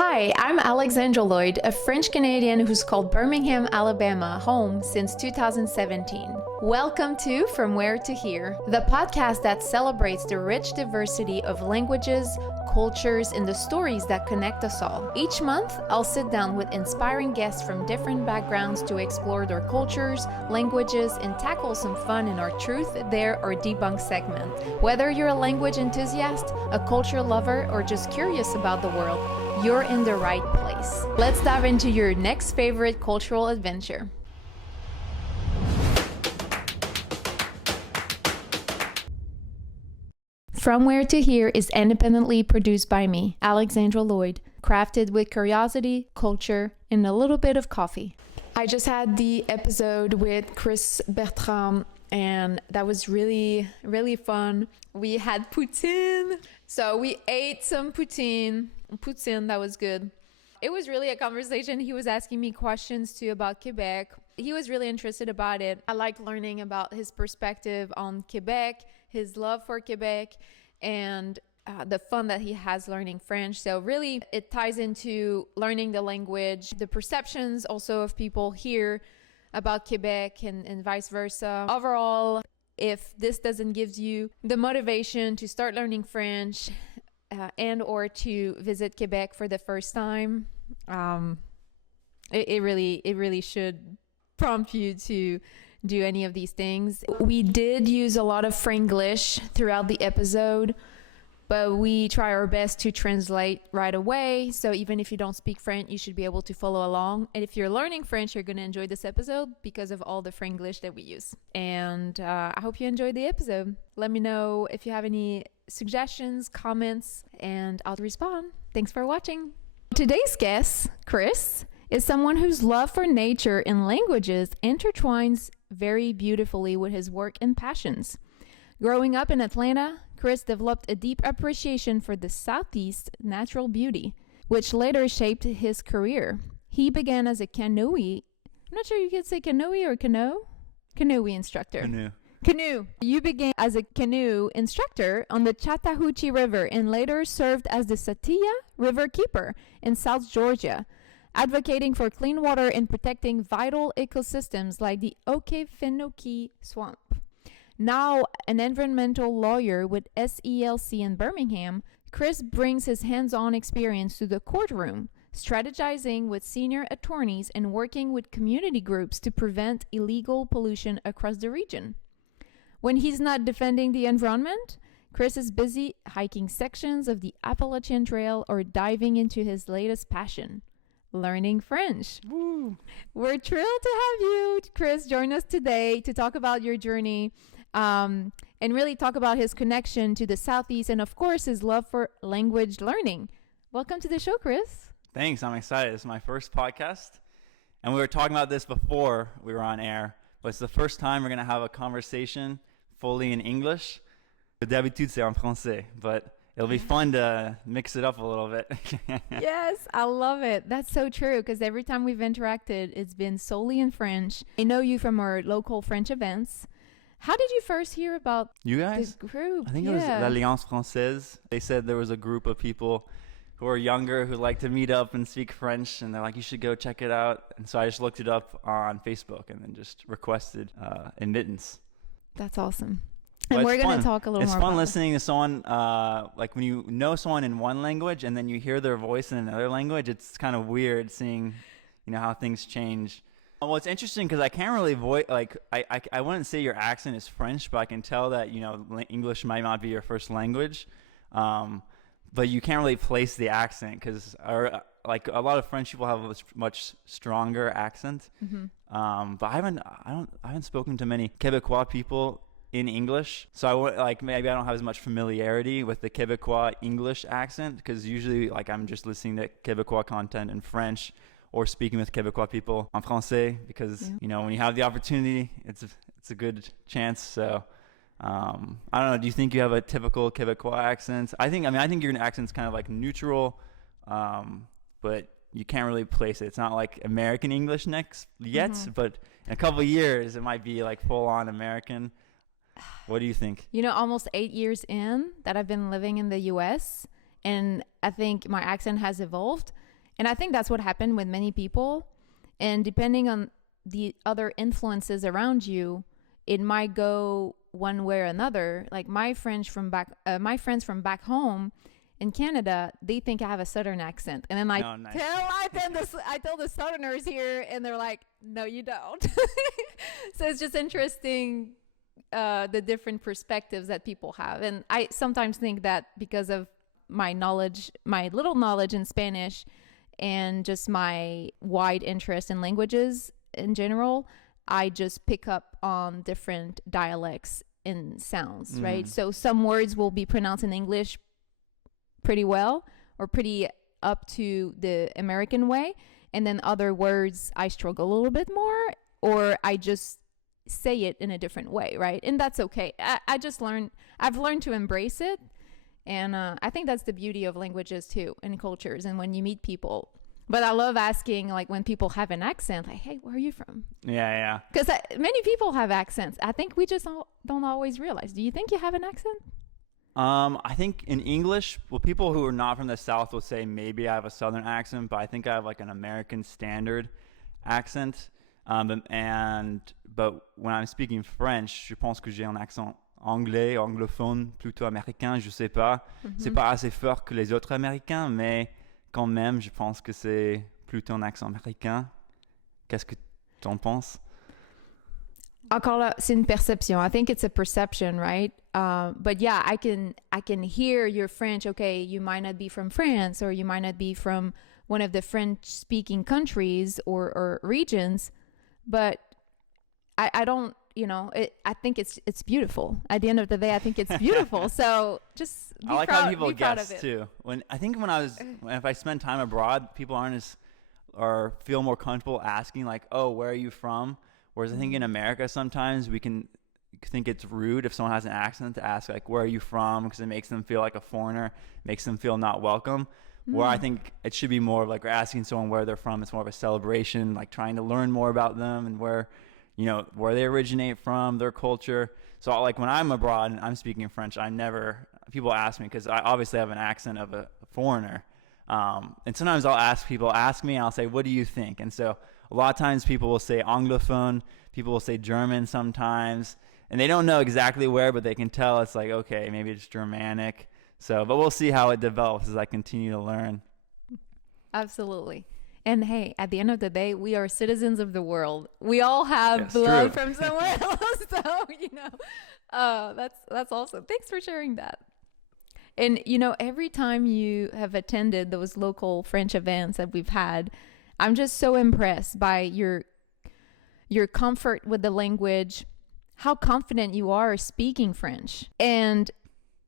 Hi, I'm Alexandra Lloyd, a French Canadian who's called Birmingham, Alabama home since 2017. Welcome to From Where to Here, the podcast that celebrates the rich diversity of languages, cultures, and the stories that connect us all. Each month, I'll sit down with inspiring guests from different backgrounds to explore their cultures, languages, and tackle some fun in our Truth, Dare, or Debunk segment. Whether you're a language enthusiast, a culture lover, or just curious about the world, you're in the right place. Let's dive into your next favorite cultural adventure. From Where to Here is independently produced by me, Alexandra Lloyd, crafted with curiosity, culture, and a little bit of coffee. I just had the episode with Chris Bertrand, and that was really fun. We had Poutine, so we ate some poutine, that was good. It was really a conversation. He was asking me questions too about Quebec. He was really interested about it. I like learning about his perspective on Quebec, his love for Quebec, and the fun that he has learning French. So really it ties into learning the language, the perceptions also of people here about Quebec and vice versa. Overall, if this doesn't give you the motivation to start learning French and or to visit Quebec for the first time, it really should prompt you to do any of these things. We did use a lot of Franglish throughout the episode, but we try our best to translate right away. So even if you don't speak French, you should be able to follow along. And if you're learning French, you're going to enjoy this episode because of all the Franglish that we use. And I hope you enjoyed the episode. Let me know if you have any suggestions, comments, and I'll respond. Thanks for watching. Today's guest, Chris, is someone whose love for nature and languages intertwines very beautifully with his work and passions. Growing up in Atlanta, Chris developed a deep appreciation for the Southeast natural beauty, which later shaped his career. He began as a canoe, I'm not sure you could say canoe or canoe? Canoe instructor. Canoe. You began as a canoe instructor on the Chattahoochee River and later served as the Satilla River Keeper in South Georgia, advocating for clean water and protecting vital ecosystems like the Okefenokee Swamp. Now an environmental lawyer with SELC in Birmingham, Chris brings his hands-on experience to the courtroom, strategizing with senior attorneys and working with community groups to prevent illegal pollution across the region. When he's not defending the environment, Chris is busy hiking sections of the Appalachian Trail or diving into his latest passion, learning French. Woo. We're thrilled to have you, Chris, join us today to talk about your journey and really talk about his connection to the Southeast and, of course, his love for language learning. Welcome to the show, Chris. Thanks. I'm excited. This is my first podcast. And we were talking about this before we were on air, but it's the first time we're going to have a conversation fully in English. D'habitude, c'est en français, but it'll be fun to mix it up a little bit. Yes, I love it. That's so true because every time we've interacted, it's been solely in French. I know you from our local French events. How did you first hear about you guys? This group? I think it was l'Alliance Française. They said there was a group of people who are younger who like to meet up and speak French, and they're like, you should go check it out. And so I just looked it up on Facebook and then just requested admittance. That's awesome. And we're going to talk a little more about it. It's fun listening to someone, like when you know someone in one language and then you hear their voice in another language, it's kind of weird seeing, how things change. Well, it's interesting because I can't really I wouldn't say your accent is French, but I can tell that, English might not be your first language. But you can't really place the accent because like a lot of French people have a much stronger accent. Mm-hmm. But I haven't spoken to many Québécois people in English, so maybe I don't have as much familiarity with the Québécois English accent because usually I'm just listening to Québécois content in French or speaking with Québécois people en français because when you have the opportunity, it's a good chance. So I don't know. Do you think you have a typical Québécois accent? I think your accent's kind of like neutral, but you can't really place it. It's not like American English yet, mm-hmm. But in a couple of years, it might be like full on American. What do you think? Almost 8 years in that I've been living in the U.S., and I think my accent has evolved. And I think that's what happened with many people. And depending on the other influences around you, it might go one way or another. Like my friends from back home in Canada, they think I have a Southern accent, and then I tell the Southerners here, and they're like, "No, you don't." So it's just interesting, the different perspectives that people have, and I sometimes think that because of my little knowledge in Spanish, and just my wide interest in languages in general, I just pick up on different dialects and sounds, right? So some words will be pronounced in English pretty well or pretty up to the American way, and then other words I struggle a little bit more, or I just say it in a different way, right? And that's okay. I've learned to embrace it, and I think that's the beauty of languages too, and cultures, and when you meet people. But I love asking, like, when people have an accent, like, hey, where are you from? Yeah. Because many people have accents. I think we just don't always realize. Do you think you have an accent? I think in English, well, people who are not from the South will say maybe I have a Southern accent, but I think I have like an American standard accent. But when I'm speaking French, je pense que j'ai un accent anglais, anglophone, plutôt américain, je sais pas. C'est pas assez fort que les autres Américains, mais quand même, je pense que c'est plutôt un accent américain. Qu'est-ce que t'en penses? Encore là, c'est une perception. I think it's a perception, right? But yeah, I can hear your French. Okay, you might not be from France, or you might not be from one of the French-speaking countries or regions, but I don't, I think it's beautiful. At the end of the day, I think it's beautiful. So just be I like proud, how people guess too. If I spend time abroad, people or feel more comfortable asking like, oh, where are you from? Whereas I think in America, sometimes we can think it's rude if someone has an accent to ask like, where are you from? Because it makes them feel like a foreigner, makes them feel not welcome. Where I think it should be more of like, we're asking someone where they're from. It's more of a celebration, like trying to learn more about them and where they originate from, their culture. So like when I'm abroad and I'm speaking French, people ask me, because I obviously have an accent of a foreigner. And sometimes I'll ask me, and I'll say, what do you think? And so a lot of times people will say Anglophone, people will say German sometimes, and they don't know exactly where, but they can tell it's like, okay, maybe it's Germanic. So, but we'll see how it develops as I continue to learn. Absolutely. And hey, at the end of the day, we are citizens of the world. We all have blood from somewhere else. So, that's awesome. Thanks for sharing that. And, every time you have attended those local French events that we've had, I'm just so impressed by your comfort with the language, how confident you are speaking French. And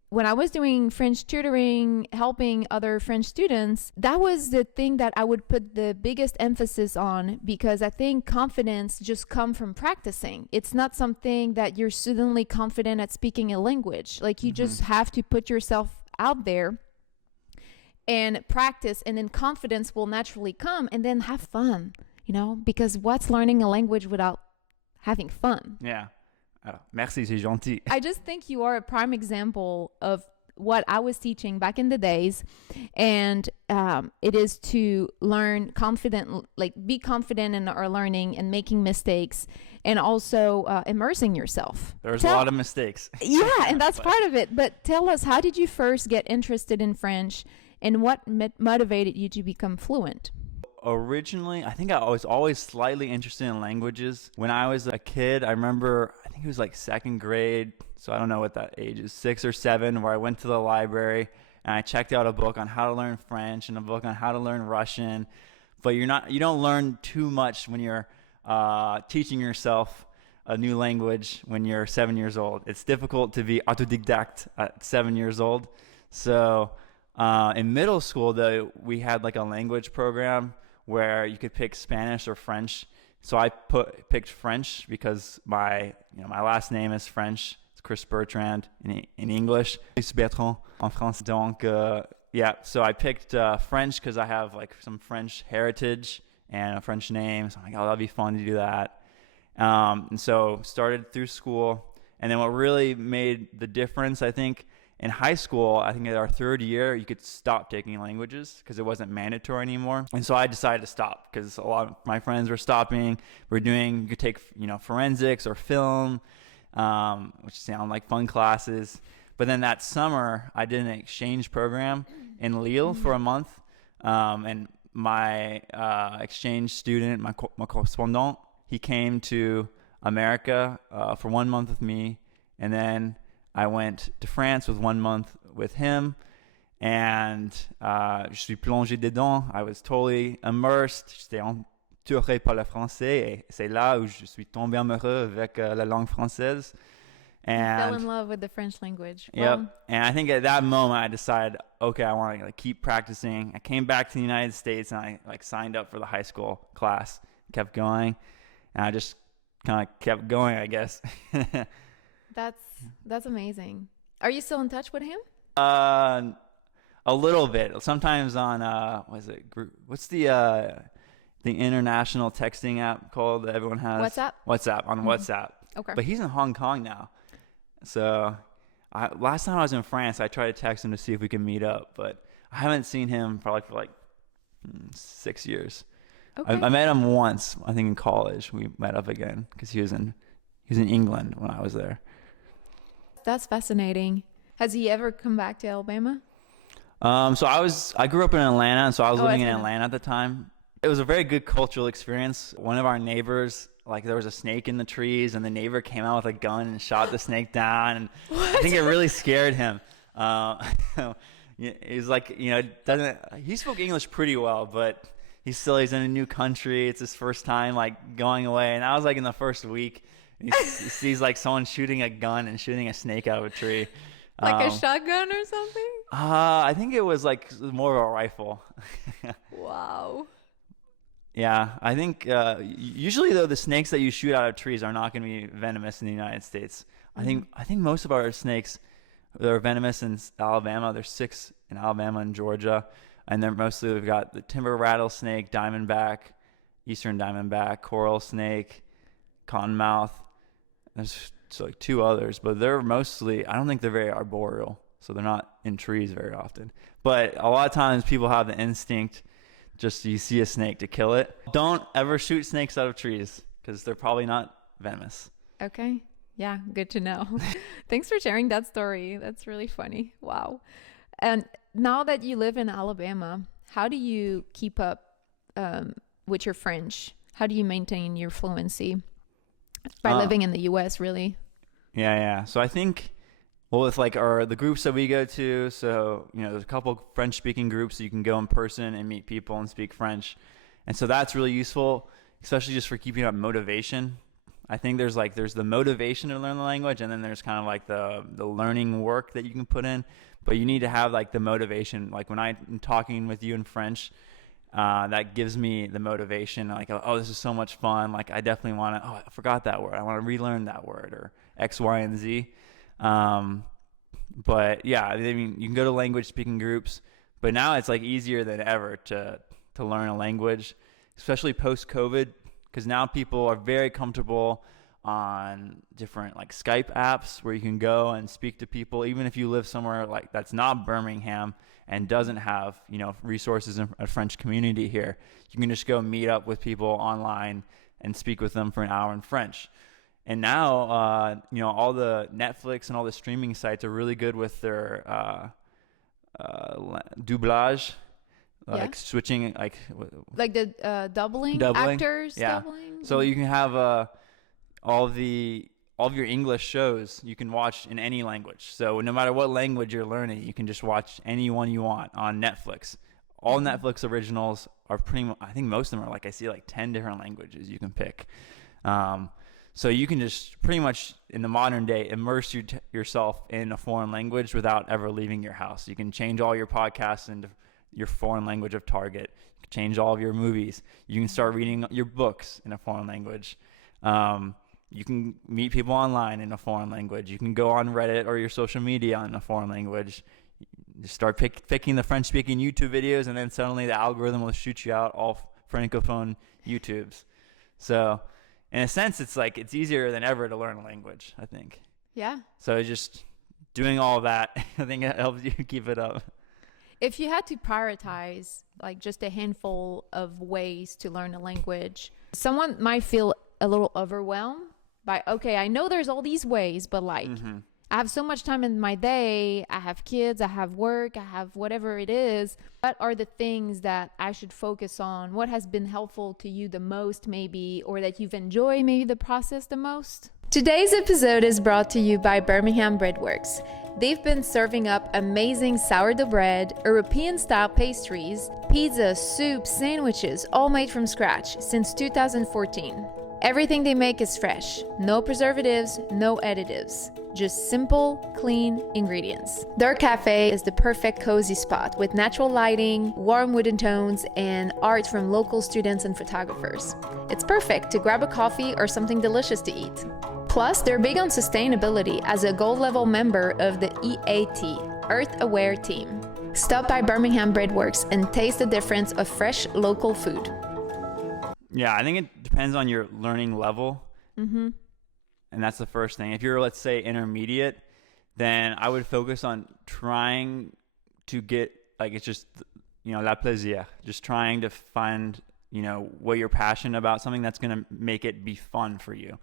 when I was doing French tutoring, helping other French students, that was the thing that I would put the biggest emphasis on, because I think confidence just comes from practicing. It's not something that you're suddenly confident at speaking a language. Like you just have to put yourself out there and practice, and then confidence will naturally come, and then have fun, because what's learning a language without having fun? Yeah. Merci, c'est gentil. I just think you are a prime example of what I was teaching back in the days, and it is to learn confident, like be confident in our learning and making mistakes, and also immersing yourself. There's a lot of mistakes. Yeah, and that's part of it. But tell us, how did you first get interested in French, and what motivated you to become fluent? Originally, I think I was always slightly interested in languages. When I was a kid, I remember, I think it was like second grade, so I don't know what that age is, 6 or 7, where I went to the library and I checked out a book on how to learn French and a book on how to learn Russian. But you don't learn too much when you're teaching yourself a new language when you're 7 years old. It's difficult to be autodidact at 7 years old. So in middle school, though, we had like a language program where you could pick Spanish or French. So I picked French because my last name is French. It's Chris Bertrand in English. Chris Bertrand en français. Donc, so I picked French because I have like some French heritage and a French name. So I'm like, oh, that'd be fun to do that. And so started through school. And then what really made the difference, I think, in high school, I think at our third year, you could stop taking languages because it wasn't mandatory anymore. And so I decided to stop because a lot of my friends were stopping. You could take, forensics or film, which sound like fun classes. But then that summer, I did an exchange program in Lille for a month. And my exchange student, my correspondent, he came to America for 1 month with me. And then I went to France with 1 month with him, and je suis plongé dedans. I was totally immersed. J'étais entouré par le français, et c'est là où je suis tombé amoureux avec la langue française. And fell in love with the French language. Yep. Wow. And I think at that moment I decided, okay, I want to keep practicing. I came back to the United States and I signed up for the high school class, kept going, and I just kind of kept going, I guess. That's amazing. Are you still in touch with him? A little bit. Sometimes on what's the international texting app called that everyone has? WhatsApp on WhatsApp. Okay. But he's in Hong Kong now. So last time I was in France, I tried to text him to see if we could meet up, but I haven't seen him probably for 6 years. Okay. I met him once, I think in college. We met up again because he was in England when I was there. That's fascinating. Has he ever come back to Alabama? So I grew up in Atlanta, and so I was living in Atlanta. Atlanta at the time. It was a very good cultural experience. One of our neighbors, there was a snake in the trees, and the neighbor came out with a gun and shot the snake down, and What? I think it really scared him. He was he spoke English pretty well, but he's in a new country. It's his first time going away, and I was in the first week. He sees someone shooting a gun and shooting a snake out of a tree. A shotgun or something? I think it was more of a rifle. Wow. Yeah, I think usually though the snakes that you shoot out of trees are not going to be venomous in the United States. Mm-hmm. I think most of our snakes that are venomous in Alabama. There's 6 in Alabama and Georgia, and they're we've got the timber rattlesnake, diamondback, eastern diamondback, coral snake, cottonmouth. There's 2 others, but they're mostly, I don't think they're very arboreal, so they're not in trees very often. But a lot of times people have the instinct, just you see a snake, to kill it. Don't ever shoot snakes out of trees because they're probably not venomous. Okay. Yeah, good to know. Thanks for sharing that story. That's really funny. Wow. And now that you live in Alabama, how do you keep up with your French? How do you maintain your fluency? By living in the U.S., really? Yeah. So I think, with the groups that we go to, so there's a couple French-speaking groups that you can go in person and meet people and speak French, and so that's really useful, especially just for keeping up motivation. I think there's the motivation to learn the language, and then there's kind of the learning work that you can put in, but you need to have the motivation. When I'm talking with you in French, that gives me the motivation, oh, this is so much fun. I definitely want to, I forgot that word. I want to relearn that word, or X, Y, and Z. But yeah, I mean, you can go to language speaking groups, but now it's easier than ever to learn a language, especially post COVID, because now people are very comfortable on different Skype apps where you can go and speak to people, even if you live somewhere that's not Birmingham and doesn't have resources in a French community here. You can just go meet up with people online and speak with them for an hour in French. And now all the Netflix and all the streaming sites are really good with their doublage, switching the doubling actors. Yeah. Doubling. So you can have all of your English shows you can watch in any language. So no matter what language you're learning, you can just watch any one you want on Netflix. All Netflix originals are I think most of them are I see 10 different languages you can pick. So you can just pretty much in the modern day immerse yourself in a foreign language without ever leaving your house. You can change all your podcasts into your foreign language of target. You can change all of your movies. You can start reading your books in a foreign language. You can meet people online in a foreign language. You can go on Reddit or your social media in a foreign language. You start picking the French-speaking YouTube videos, and then suddenly the algorithm will shoot you out all Francophone YouTubes. So in a sense, it's it's easier than ever to learn a language, I think. Yeah. So just doing all that, I think it helps you keep it up. If you had to prioritize like just a handful of ways to learn a language, someone might feel a little overwhelmed by, okay, I know there's all these ways, but like I have so much time in my day, I have kids, I have work, I have whatever it is. What are the things that I should focus on? What has been helpful to you the most maybe, or that you've enjoyed maybe the process the most? Today's episode is brought to you by Birmingham Breadworks. They've been serving up amazing sourdough bread, European-style pastries, pizza, soup, sandwiches, all made from scratch since 2014. Everything they make is fresh. No preservatives, no additives. Just simple, clean ingredients. Their cafe is the perfect cozy spot with natural lighting, warm wooden tones, and art from local students and photographers. It's perfect to grab a coffee or something delicious to eat. Plus, they're big on sustainability as a gold level member of the EAT, Earth Aware team. Stop by Birmingham Breadworks and taste the difference of fresh local food. Yeah, I think it depends on your learning level. And that's the first thing. If you're, let's say, intermediate, then I would focus on trying to get, like, it's just, la plaisir. Just trying to find, what you're passionate about, something that's going to make it be fun for you.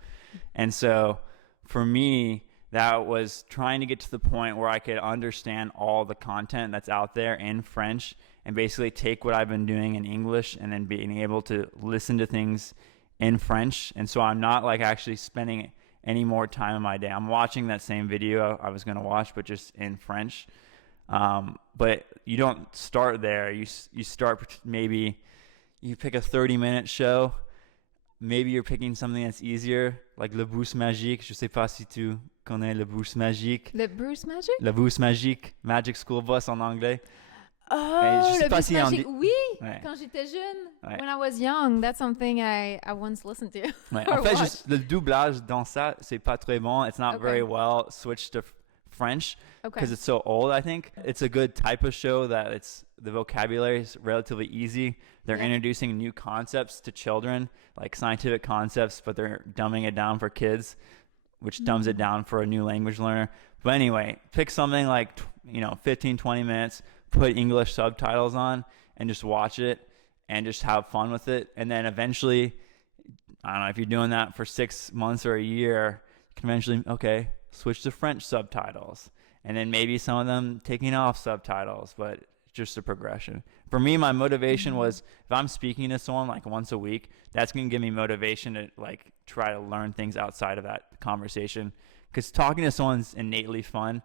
And so for me, that was trying to get to the point where I could understand all the content that's out there in French and basically take what I've been doing in English and then being able to listen to things in French. And so I'm not like actually spending any more time in my day. I'm watching that same video I was going to watch, but just in French. But you don't start there. You start, maybe you pick a 30-minute show. Maybe you're picking something that's easier, like Le Bus Magique. Je sais pas si tu connais Le Bus Magique. Le Bus Magique? Le Bus Magique, Magic School Bus en anglais. Oh, Le Bus Magique, oui. Ouais. Quand j'étais jeune, Ouais. when I was young, that's something I once listened to. Ouais. En fait, juste, le doublage dans ça, c'est pas très bon. It's not very well switched to French because it's so old, I think. It's a good type of show that the vocabulary is relatively easy. They're introducing new concepts to children, like scientific concepts, but they're dumbing it down for kids, which dumbs it down for a new language learner. But anyway, pick something like, 15, 20 minutes, put English subtitles on and just watch it and just have fun with it. And then eventually, I don't know, if you're doing that for 6 months or a year, you can eventually, switch to French subtitles. And then maybe some of them taking off subtitles, but just a progression. For me, my motivation was, if I'm speaking to someone like once a week, that's going to give me motivation to like try to learn things outside of that conversation. Because talking to someone's innately fun.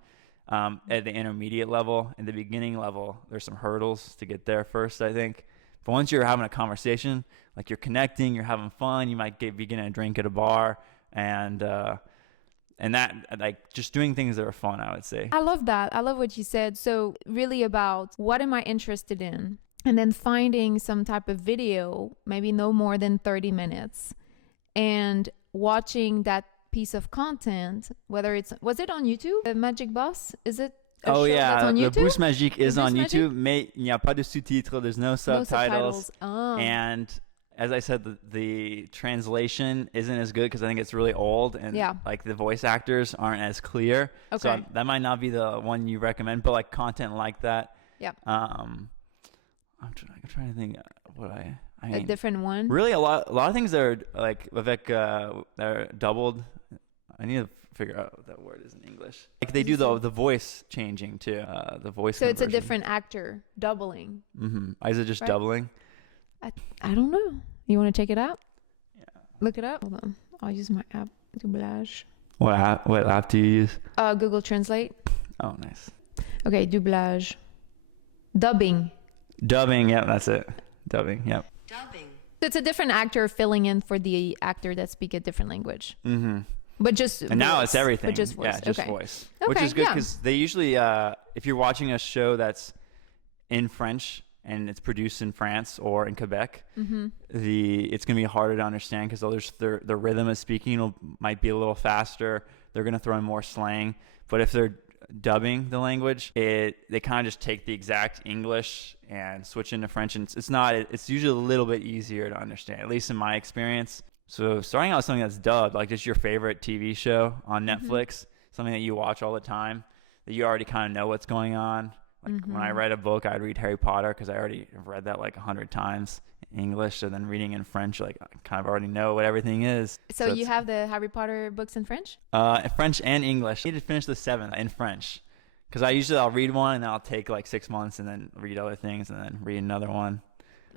At the intermediate level and the beginning level, there's some hurdles to get there first, I think. But once you're having a conversation, like you're connecting, you're having fun, you might be getting a drink at a bar, and that, like, just doing things that are fun, I would say. I love that. I love what you said. So really about what am I interested in? And then finding some type of video, maybe no more than 30 minutes, and watching that piece of content, whether was it on YouTube? The Magic Bus? Is it a show that's on YouTube? Le Bus Magique is on YouTube, mais il n'y a pas de sous-titres, there's no subtitles. And as I said, the translation isn't as good because I think it's really old and like the voice actors aren't as clear. So that might not be the one you recommend, but like content like that. Yeah. I'm trying to think what I mean, a different one. Really, a lot of things that are like avec they're doubled. I need to figure out what that word is in English. Like they do the voice changing too, the voice. So conversion. It's a different actor doubling. Is it just doubling? I don't know. You want to check it out? Yeah. Look it up. Hold on. I'll use my app, Doublage. What app do you use? Google Translate. Oh, nice. Okay, Doublage. Dubbing. Dubbing, yeah, that's it. Dubbing, yep. Dubbing. So it's a different actor filling in for the actor that speak a different language. But just and voice. Now it's everything. But just voice. Yeah, just voice. Which is good because they usually, if you're watching a show that's in French and it's produced in France or in Quebec, it's going to be harder to understand because the rhythm of speaking might be a little faster. They're going to throw in more slang. But if they're dubbing the language, they kind of just take the exact English and switch into French, and it's usually a little bit easier to understand, at least in my experience. So starting out with something that's dubbed, like just your favorite TV show on Netflix, something that you watch all the time, that you already kind of know what's going on. Like when I read a book, I'd read Harry Potter because I already have read that like 100 times in English. So then reading in French, like I kind of already know what everything is. So you have the Harry Potter books in French? French and English. I need to finish the 7th in French because I'll read one and then I'll take like 6 months and then read other things and then read another one.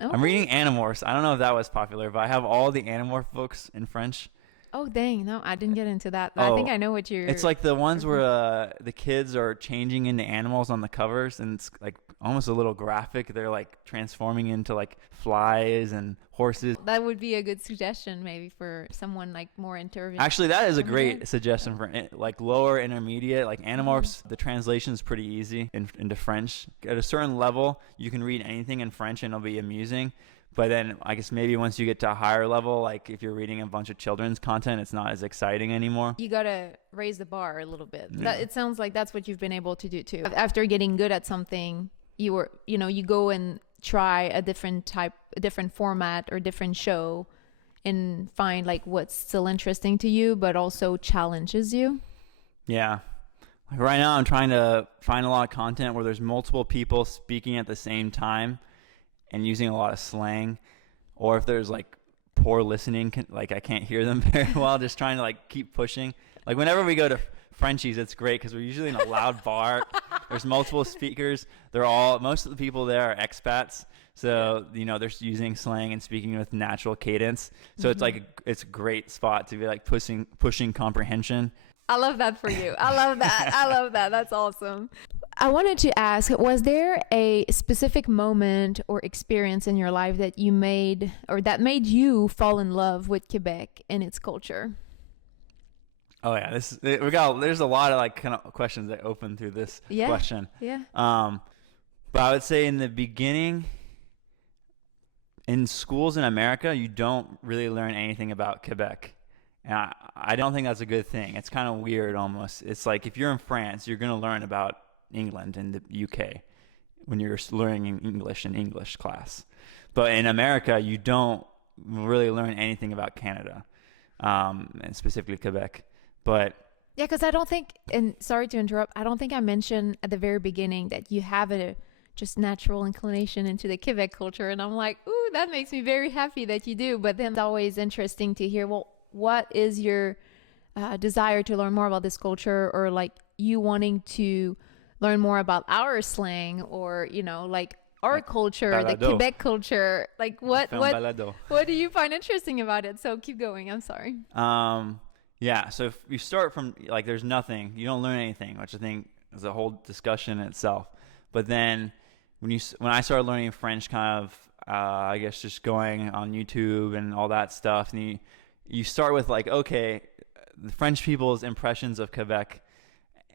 Okay. I'm reading Animorphs. I don't know if that was popular, but I have all the Animorph books in French. Oh, dang. No, I didn't get into that. I think I know what you're... It's like the ones where the kids are changing into animals on the covers, and it's like almost a little graphic. They're like transforming into like flies and horses. That would be a good suggestion maybe for someone like more intervention. Actually, that is a great suggestion for like lower intermediate, like Animorphs. The translation is pretty easy into French. At a certain level, you can read anything in French and it'll be amusing. But then I guess maybe once you get to a higher level, like if you're reading a bunch of children's content, it's not as exciting anymore. You got to raise the bar a little bit. Yeah. It sounds like that's what you've been able to do too. After getting good at something, you go and try a different format or different show and find like what's still interesting to you, but also challenges you. Yeah. Like right now I'm trying to find a lot of content where there's multiple people speaking at the same time and using a lot of slang, or if there's like poor listening, like I can't hear them very well, just trying to like keep pushing. Like whenever we go to Frenchies, it's great because we're usually in a loud bar. There's multiple speakers. Most of the people there are expats. So, they're using slang and speaking with natural cadence. So it's like, it's a great spot to be like pushing comprehension. I love that for you. I love that. That's awesome. I wanted to ask, was there a specific moment or experience in your life that made you fall in love with Quebec and its culture? Oh yeah, there's a lot of like kind of questions that open through this question. Yeah. But I would say in the beginning, in schools in America, you don't really learn anything about Quebec. And I don't think that's a good thing. It's kind of weird almost. It's like if you're in France, you're going to learn about England and the UK when you're learning English in English class. But in America, you don't really learn anything about Canada, and specifically Quebec. But yeah, because I don't think, and sorry to interrupt, I don't think I mentioned at the very beginning that you have a just natural inclination into the Quebec culture. And I'm like, ooh, that makes me very happy that you do. But then it's always interesting to hear, well, what is your desire to learn more about this culture, or like you wanting to learn more about our slang, or like our culture, balado. The Quebec culture, like what do you find interesting about it? So keep going. I'm sorry. Yeah, so if you start from like there's nothing, you don't learn anything, which I think is a whole discussion in itself. But then when I started learning French, kind of I guess just going on YouTube and all that stuff, and you start with like, okay, the French people's impressions of Quebec.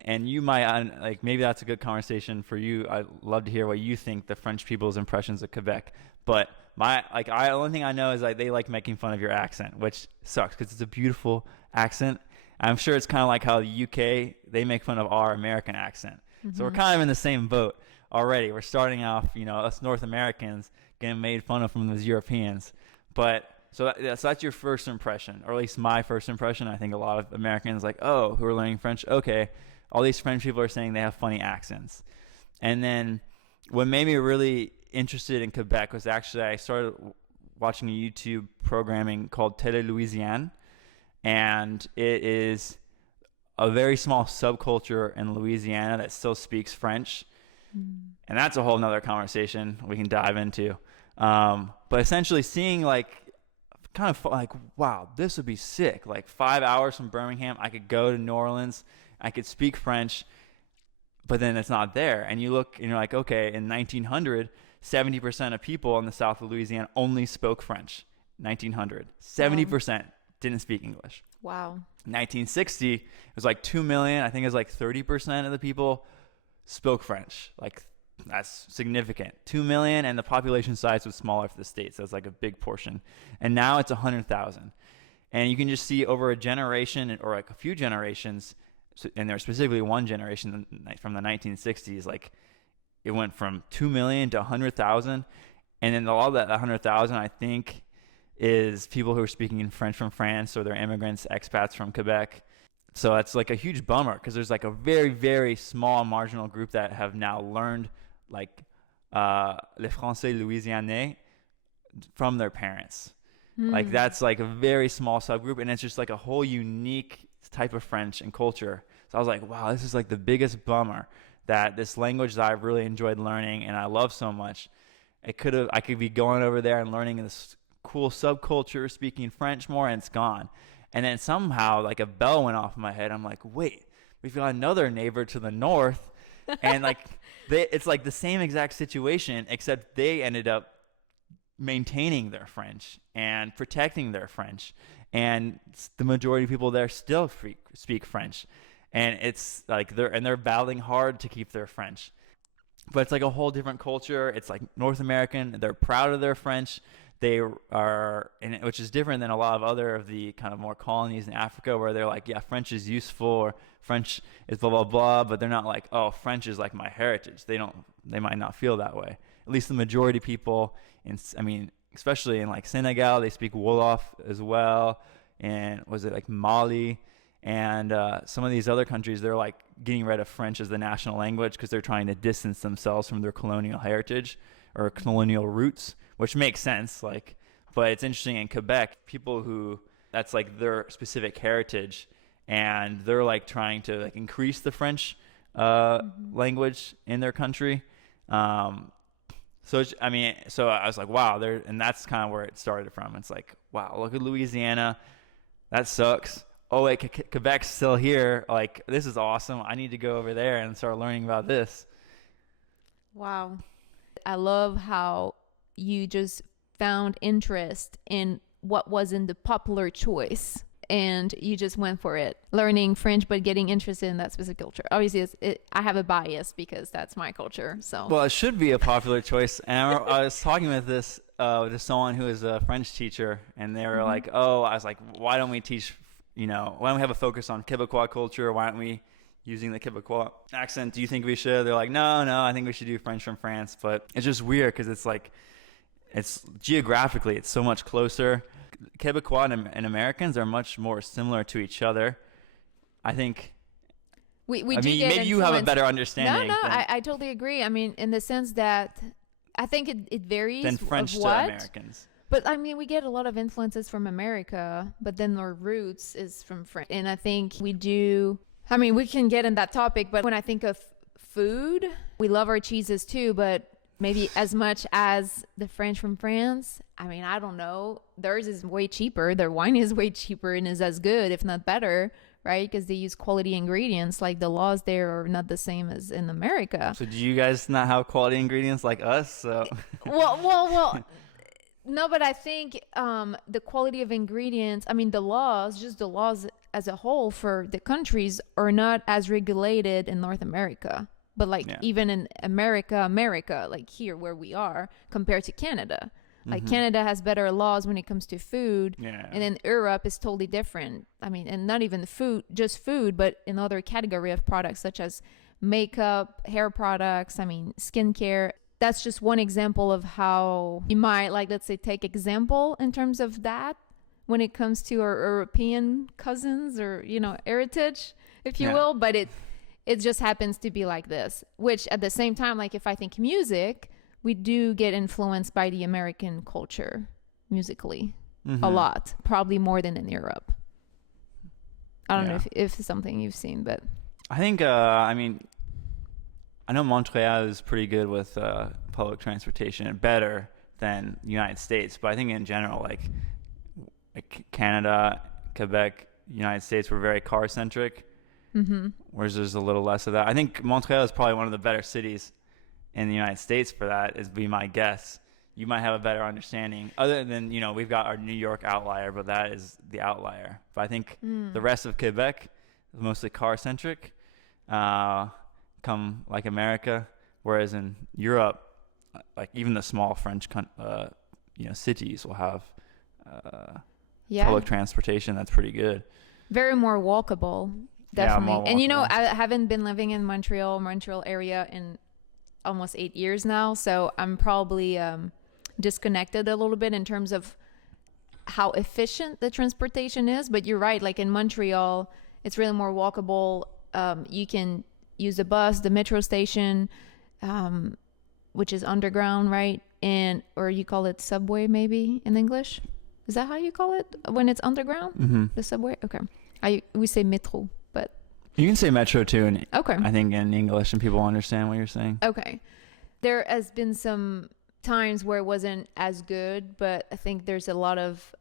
And you might, like, maybe that's a good conversation for you. I'd love to hear what you think the French people's impressions of Quebec. But the only thing I know is like they like making fun of your accent, which sucks because it's a beautiful accent. I'm sure it's kind of like how the UK, they make fun of our American accent. Mm-hmm. So we're kind of in the same boat already. We're starting off, us North Americans getting made fun of from those Europeans. But so that's your first impression, or at least my first impression. I think a lot of Americans like, oh, who are learning French, okay. All these French people are saying they have funny accents. And then what made me really interested in Quebec was actually I started watching a YouTube programming called Télé Louisiane. And it is a very small subculture in Louisiana that still speaks French. And that's a whole nother conversation we can dive into. But essentially seeing like, kind of like, wow, this would be sick. Like 5 hours from Birmingham, I could go to New Orleans. I could speak French, but then it's not there. And you look and you're like, okay, in 1900, 70% of people in the south of Louisiana only spoke French. 1900, 70% didn't speak English. Wow. 1960, it was like 2 million. I think it was like 30% of the people spoke French. Like that's significant. 2 million, and the population size was smaller for the States. So it's like a big portion. And now it's 100,000. And you can just see over a generation or like a few generations, and there's specifically one generation from the 1960s, like it went from 2 million to 100,000. And then all that 100,000, I think, is people who are speaking in French from France, or they're immigrants, expats from Quebec. So that's like a huge bummer because there's like a very, very small marginal group that have now learned like le français louisianais from their parents. Like that's like a very small subgroup, and it's just like a whole unique type of French and culture. So I was like, wow, this is like the biggest bummer that this language that I've really enjoyed learning and I love so much, I could be going over there and learning this cool subculture, speaking French more, and it's gone. And then somehow like a bell went off in my head. I'm like, wait, we've got another neighbor to the north, and like it's like the same exact situation, except they ended up maintaining their French and protecting their French, and the majority of people there still speak French, and it's like they're battling hard to keep their French. But it's like a whole different culture. It's like North American. They're proud of their French. They are, which is different than a lot of other of the kind of more colonies in Africa where they're like, yeah, French is useful, or French is blah, blah, blah. But they're not like, oh, French is like my heritage. They might not feel that way. At least the majority of people, especially in like Senegal, they speak Wolof as well. And was it like Mali? And some of these other countries, they're like getting rid of French as the national language because they're trying to distance themselves from their colonial heritage or colonial roots, which makes sense. But it's interesting in Quebec, people who that's like their specific heritage, and they're like trying to like increase the French language in their country. So I was like, wow, and that's kind of where it started from. It's like, wow, look at Louisiana, that sucks. Oh wait, Quebec's still here. Like, this is awesome. I need to go over there and start learning about this. Wow. I love how you just found interest in what wasn't the popular choice, and you just went for it, learning French, but getting interested in that specific culture. Obviously, I have a bias because that's my culture. So, well, it should be a popular choice. And I was talking with with someone who is a French teacher, and they were like, "Oh," I was like, "Why don't we teach? Why don't we have a focus on Québécois culture? Why aren't we using the Québécois accent? Do you think we should?" They're like, no, I think we should do French from France. But it's just weird because it's like, it's geographically, it's so much closer. Québécois and Americans are much more similar to each other. I think. We maybe you have a better understanding. No, I totally agree. I mean, in the sense that I think it varies. Than French to Americans. But I mean, we get a lot of influences from America, but then our roots is from France. And I think we can get in that topic, but when I think of food, we love our cheeses too, but maybe as much as the French from France. I mean, I don't know. Theirs is way cheaper. Their wine is way cheaper and is as good, if not better, right? Because they use quality ingredients. Like the laws there are not the same as in America. So do you guys not have quality ingredients like us? So well. No, but I think the quality of ingredients, the laws as a whole for the countries are not as regulated in North America. But even in America, like here where we are, compared to Canada. Like Canada has better laws when it comes to food. Yeah. And then Europe is totally different. And not even just food, but in other category of products such as makeup, hair products, skincare. That's just one example of how you might, let's say, take example in terms of that when it comes to our European cousins or, heritage, if you will. But it just happens to be like this, which at the same time, if I think music, we do get influenced by the American culture musically a lot, probably more than in Europe. I don't know if it's something you've seen, but I think, I know Montreal is pretty good with public transportation and better than the United States, but I think in general, like Canada, Quebec, United States, we're very car-centric, whereas there's a little less of that. I think Montreal is probably one of the better cities in the United States for that, is be my guess. You might have a better understanding. Other than, we've got our New York outlier, but that is the outlier. But I think the rest of Quebec is mostly car-centric. Come like America, whereas in Europe, like even the small French cities will have public transportation that's pretty good, very more walkable, definitely. More walkable. And I haven't been living in Montreal area in almost 8 years now, so I'm probably disconnected a little bit in terms of how efficient the transportation is. But you're right, like in Montreal, It's really more walkable. You can use the bus, the metro station, which is underground, right? Or you call it subway maybe in English. Is that how you call it when it's underground? Mm-hmm. The subway? Okay. We say metro, but... You can say metro too, okay. I think in English, and people understand what you're saying. Okay. There has been some times where it wasn't as good, but I think there's a lot of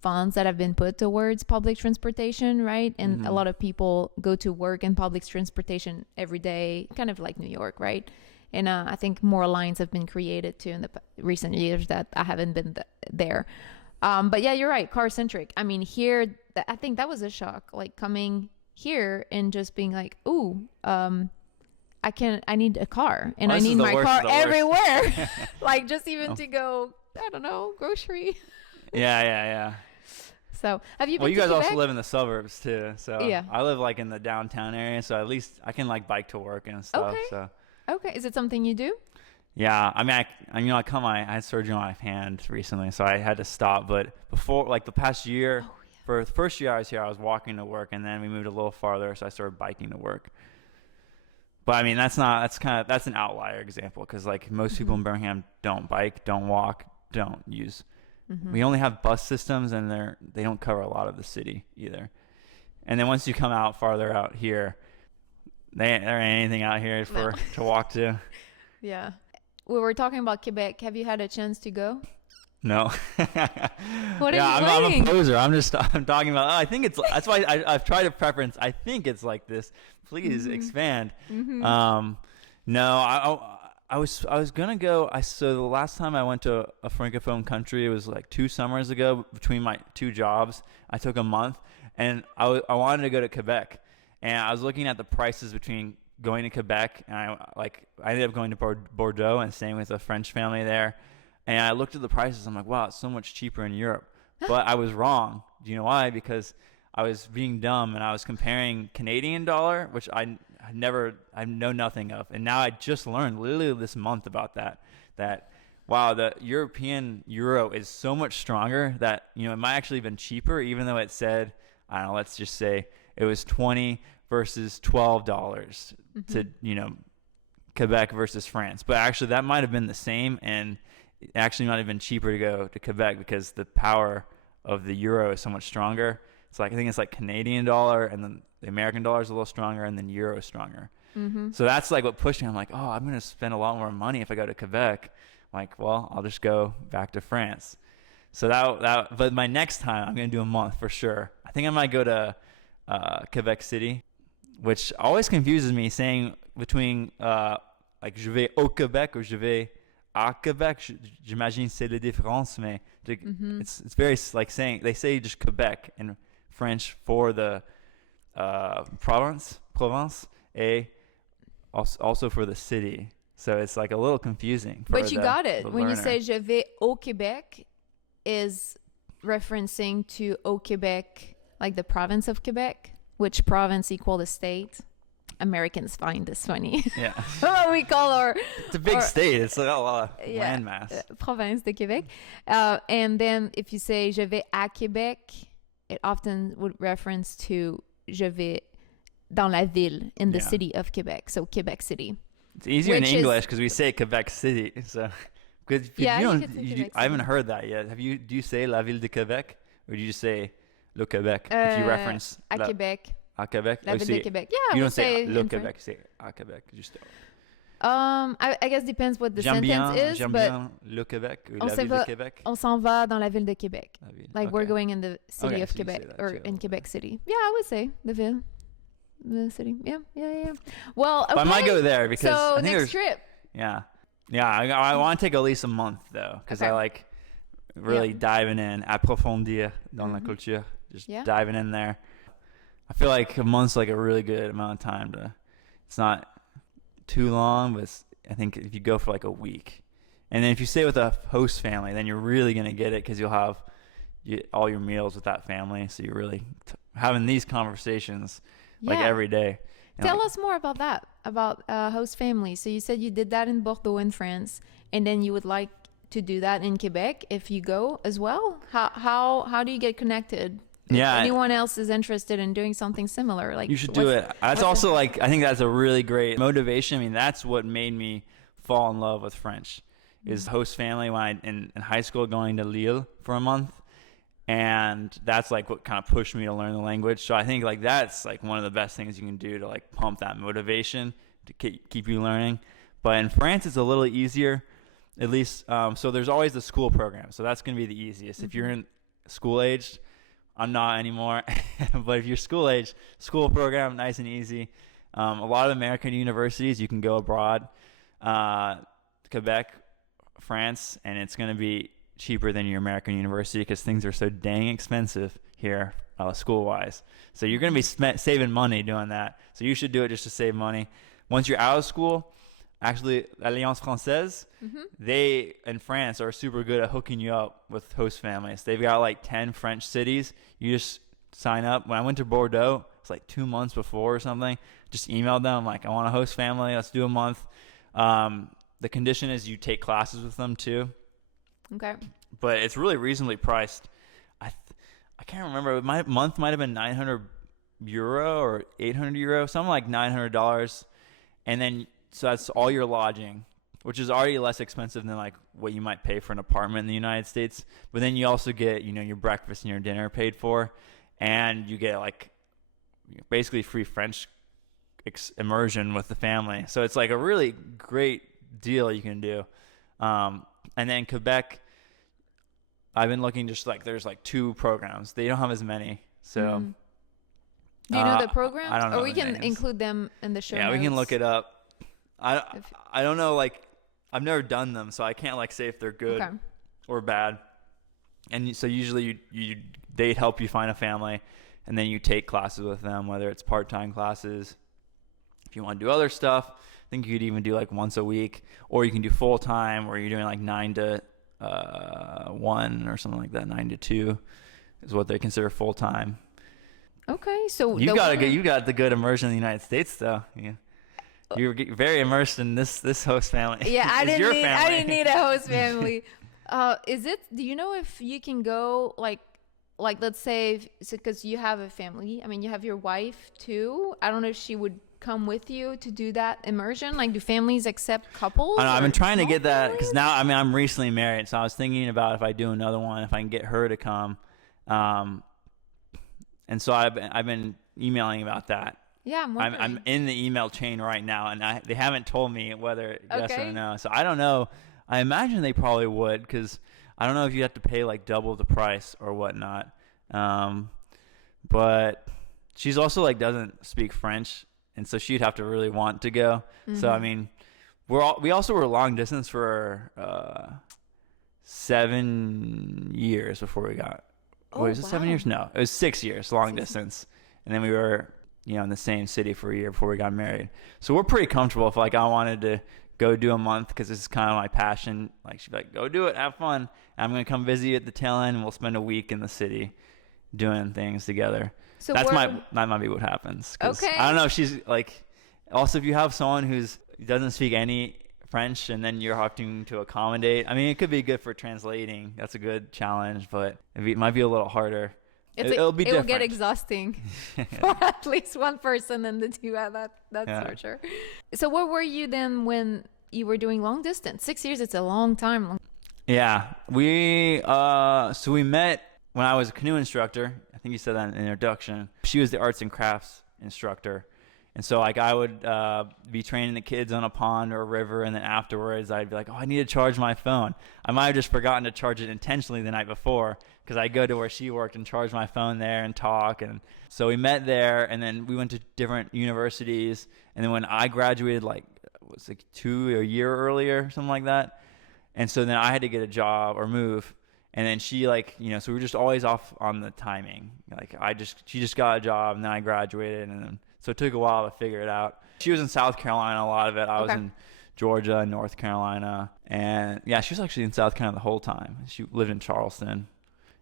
funds that have been put towards public transportation, right? And a lot of people go to work in public transportation every day, kind of like New York, right? And I think more lines have been created too in the recent years that I haven't been there. But yeah, you're right, car centric. I mean, here, I think that was a shock, like coming here and just being like, ooh, I need a car, and I need my car everywhere. Like just even to go, I don't know, grocery. Yeah. So have you been Well, you to guys Quebec? also live in the suburbs too. So Yeah. I live like in the downtown area, so at least I can like bike to work and stuff. Okay. So Okay. Is it something you do? yeah, I mean, I had surgery on my hand recently, so I had to stop. But before, like the past year, for the first year I was here, I was walking to work, and then we moved a little farther, so I started biking to work. But I mean, that's an outlier example, because like most people in Birmingham don't bike, don't walk, don't use. We only have bus systems, and they don't cover a lot of the city either. And then once you come out farther out here, there ain't anything out here to walk to. Yeah. We were talking about Quebec. Have you had a chance to go? No. What are you I'm playing? a poser. I'm talking about. I think that's why I've tried a preference. I think it's like this. Please expand. No, I was gonna go. So the last time I went to a francophone country, it was like 2 summers ago. Between my 2 jobs, I took a month, and I wanted to go to Quebec, and I was looking at the prices between going to Quebec, and I ended up going to Bordeaux and staying with a French family there. And I looked at the prices. I'm like, wow, it's so much cheaper in Europe. But I was wrong. Do you know why? Because I was being dumb, and I was comparing Canadian dollar, which I know nothing of. And now I just learned literally this month about that, wow, the European euro is so much stronger that, it might actually have been cheaper, even though it said, I don't know, let's just say it was $20 versus $12 to, Quebec versus France. But actually that might have been the same, and it actually might have been cheaper to go to Quebec because the power of the euro is so much stronger. It's like, I think it's like Canadian dollar, and then the American dollar is a little stronger, and then euro is stronger. So that's like what pushed me. I'm like, oh, I'm going to spend a lot more money if I go to Quebec. I'm like, well, I'll just go back to France. So but my next time I'm going to do a month for sure. I think I might go to Quebec City, which always confuses me, saying between like je vais au Québec or je vais à Québec. J'imagine c'est la différence, mais it's very like saying, they say just Quebec in French for the province, et also for the city. So it's like a little confusing. But you got it. When you say je vais au Québec, is referencing to au Québec, like the province of Quebec, which province equal the state. Americans find this funny. Yeah. We call it's a big state. It's like a lot of landmass. Province de Québec. And then if you say je vais à Québec, it often would reference to je vais dans la ville, in the city of Quebec. So Quebec City. It's easier in English because we say Quebec City. So, because I haven't heard that yet. Do you say la ville de Québec, or do you just say le Québec if you reference à Québec? À Québec. La ville de Québec. Yeah, you don't say le Québec. You say à Québec. Just. I guess depends what the sentence is, j'aime but bien le Québec ou la ville de Québec. On s'en va dans la ville de Québec. Like we're going in the city of so Quebec, or in Quebec City. Yeah, I would say the ville. The city. Yeah. Well, okay. But I might go there because so I think next trip. Yeah. I want to take at least a month though, because I like really diving in, approfondir dans la culture, just diving in there. I feel like a month's like a really good amount of time to. It's not too long, but I think if you go for like a week, and then if you stay with a host family, then you're really gonna get it, because you'll have all your meals with that family, so you're really having these conversations. Like every day. Tell us more about that, about host family. So you said you did that in Bordeaux in France, and then you would like to do that in Quebec if you go as well. How do you get connected If Yeah. anyone else is interested in doing something similar, like You should do it. That's also like, I think that's a really great motivation. I mean, that's what made me fall in love with French is host family when I in high school going to Lille for a month. And that's like what kind of pushed me to learn the language. So I think like that's like one of the best things you can do to like pump that motivation to keep you learning. But in France, it's a little easier, at least. So there's always the school program. So that's going to be the easiest. If you're in school age, I'm not anymore. But if you're school age, school program, nice and easy. A lot of American universities, you can go abroad, Quebec, France, and it's going to be cheaper than your American university because things are so dang expensive here school-wise. So you're going to be saving money doing that. So you should do it just to save money. Once you're out of school, actually, Alliance Française, they in France are super good at hooking you up with host families. They've got like 10 French cities. You just sign up. When I went to Bordeaux, it's like 2 months before or something. Just emailed them like, I want a host family. Let's do a month. The condition is you take classes with them too. Okay. But it's really reasonably priced. I can't remember. My month might have been €900 or €800, something like $900. And then, so that's all your lodging, which is already less expensive than like what you might pay for an apartment in the United States. But then you also get, your breakfast and your dinner paid for. And you get like basically free French immersion with the family. So it's like a really great deal you can do. And then Quebec, I've been looking just like there's like 2 programs. They don't have as many. So do you know the programs? I don't know. Or we can include them in the show notes. We can look it up. I don't know, like I've never done them, so I can't like say if they're good or bad. And so usually they'd help you find a family, and then you take classes with them, whether it's part-time classes. If you want to do other stuff, I think you could even do like once a week, or you can do full-time where you're doing like 9 to 1 or something like that. 9 to 2 is what they consider full-time. Okay, so you got the good immersion in the United States, though. Yeah. You're very immersed in this host family. Yeah, I didn't need a host family. Do you know if you can go like let's say because you have a family, I mean you have your wife too. I don't know if she would come with you to do that immersion. Like, do families accept couples? I know, I've been trying to get that because now I'm recently married, so I was thinking about if I do another one, if I can get her to come. And so I've been emailing about that. Yeah, I'm in the email chain right now, and they haven't told me whether yes or no. So I don't know. I imagine they probably would, because I don't know if you have to pay like double the price or whatnot. But she's also like doesn't speak French, and so she'd have to really want to go. Mm-hmm. So I mean, we also were long distance for 7 years before we got. Was it 7 years? No, it was 6 years long distance, and then we were in the same city for a year before we got married. So we're pretty comfortable if like I wanted to go do a month, because this is kind of my passion. Like she'd be like, go do it, have fun. And I'm going to come visit you at the tail end, and we'll spend a week in the city doing things together. So that might be what happens. Okay. I don't know if she's like, also if you have someone who doesn't speak any French and then you're having to accommodate, I mean, it could be good for translating. That's a good challenge, but it might be a little harder. It'll be different. It will get exhausting for at least one person in the two. That's for sure. So where were you then when you were doing long distance? 6 years, it's a long time. Yeah. We met when I was a canoe instructor. I think you said that in the introduction. She was the arts and crafts instructor. And so like I would be training the kids on a pond or a river, and then afterwards I'd be like, I need to charge my phone. I might have just forgotten to charge it intentionally the night before, because I go to where she worked and charge my phone there and talk. And so we met there, and then we went to different universities. And then when I graduated, like it was like a year earlier, something like that. And so then I had to get a job or move. And then she so we were just always off on the timing. Like she just got a job, and then I graduated, and then so it took a while to figure it out. She was in South Carolina a lot of it. I was in Georgia and North Carolina. And yeah, she was actually in South Carolina the whole time. She lived in Charleston.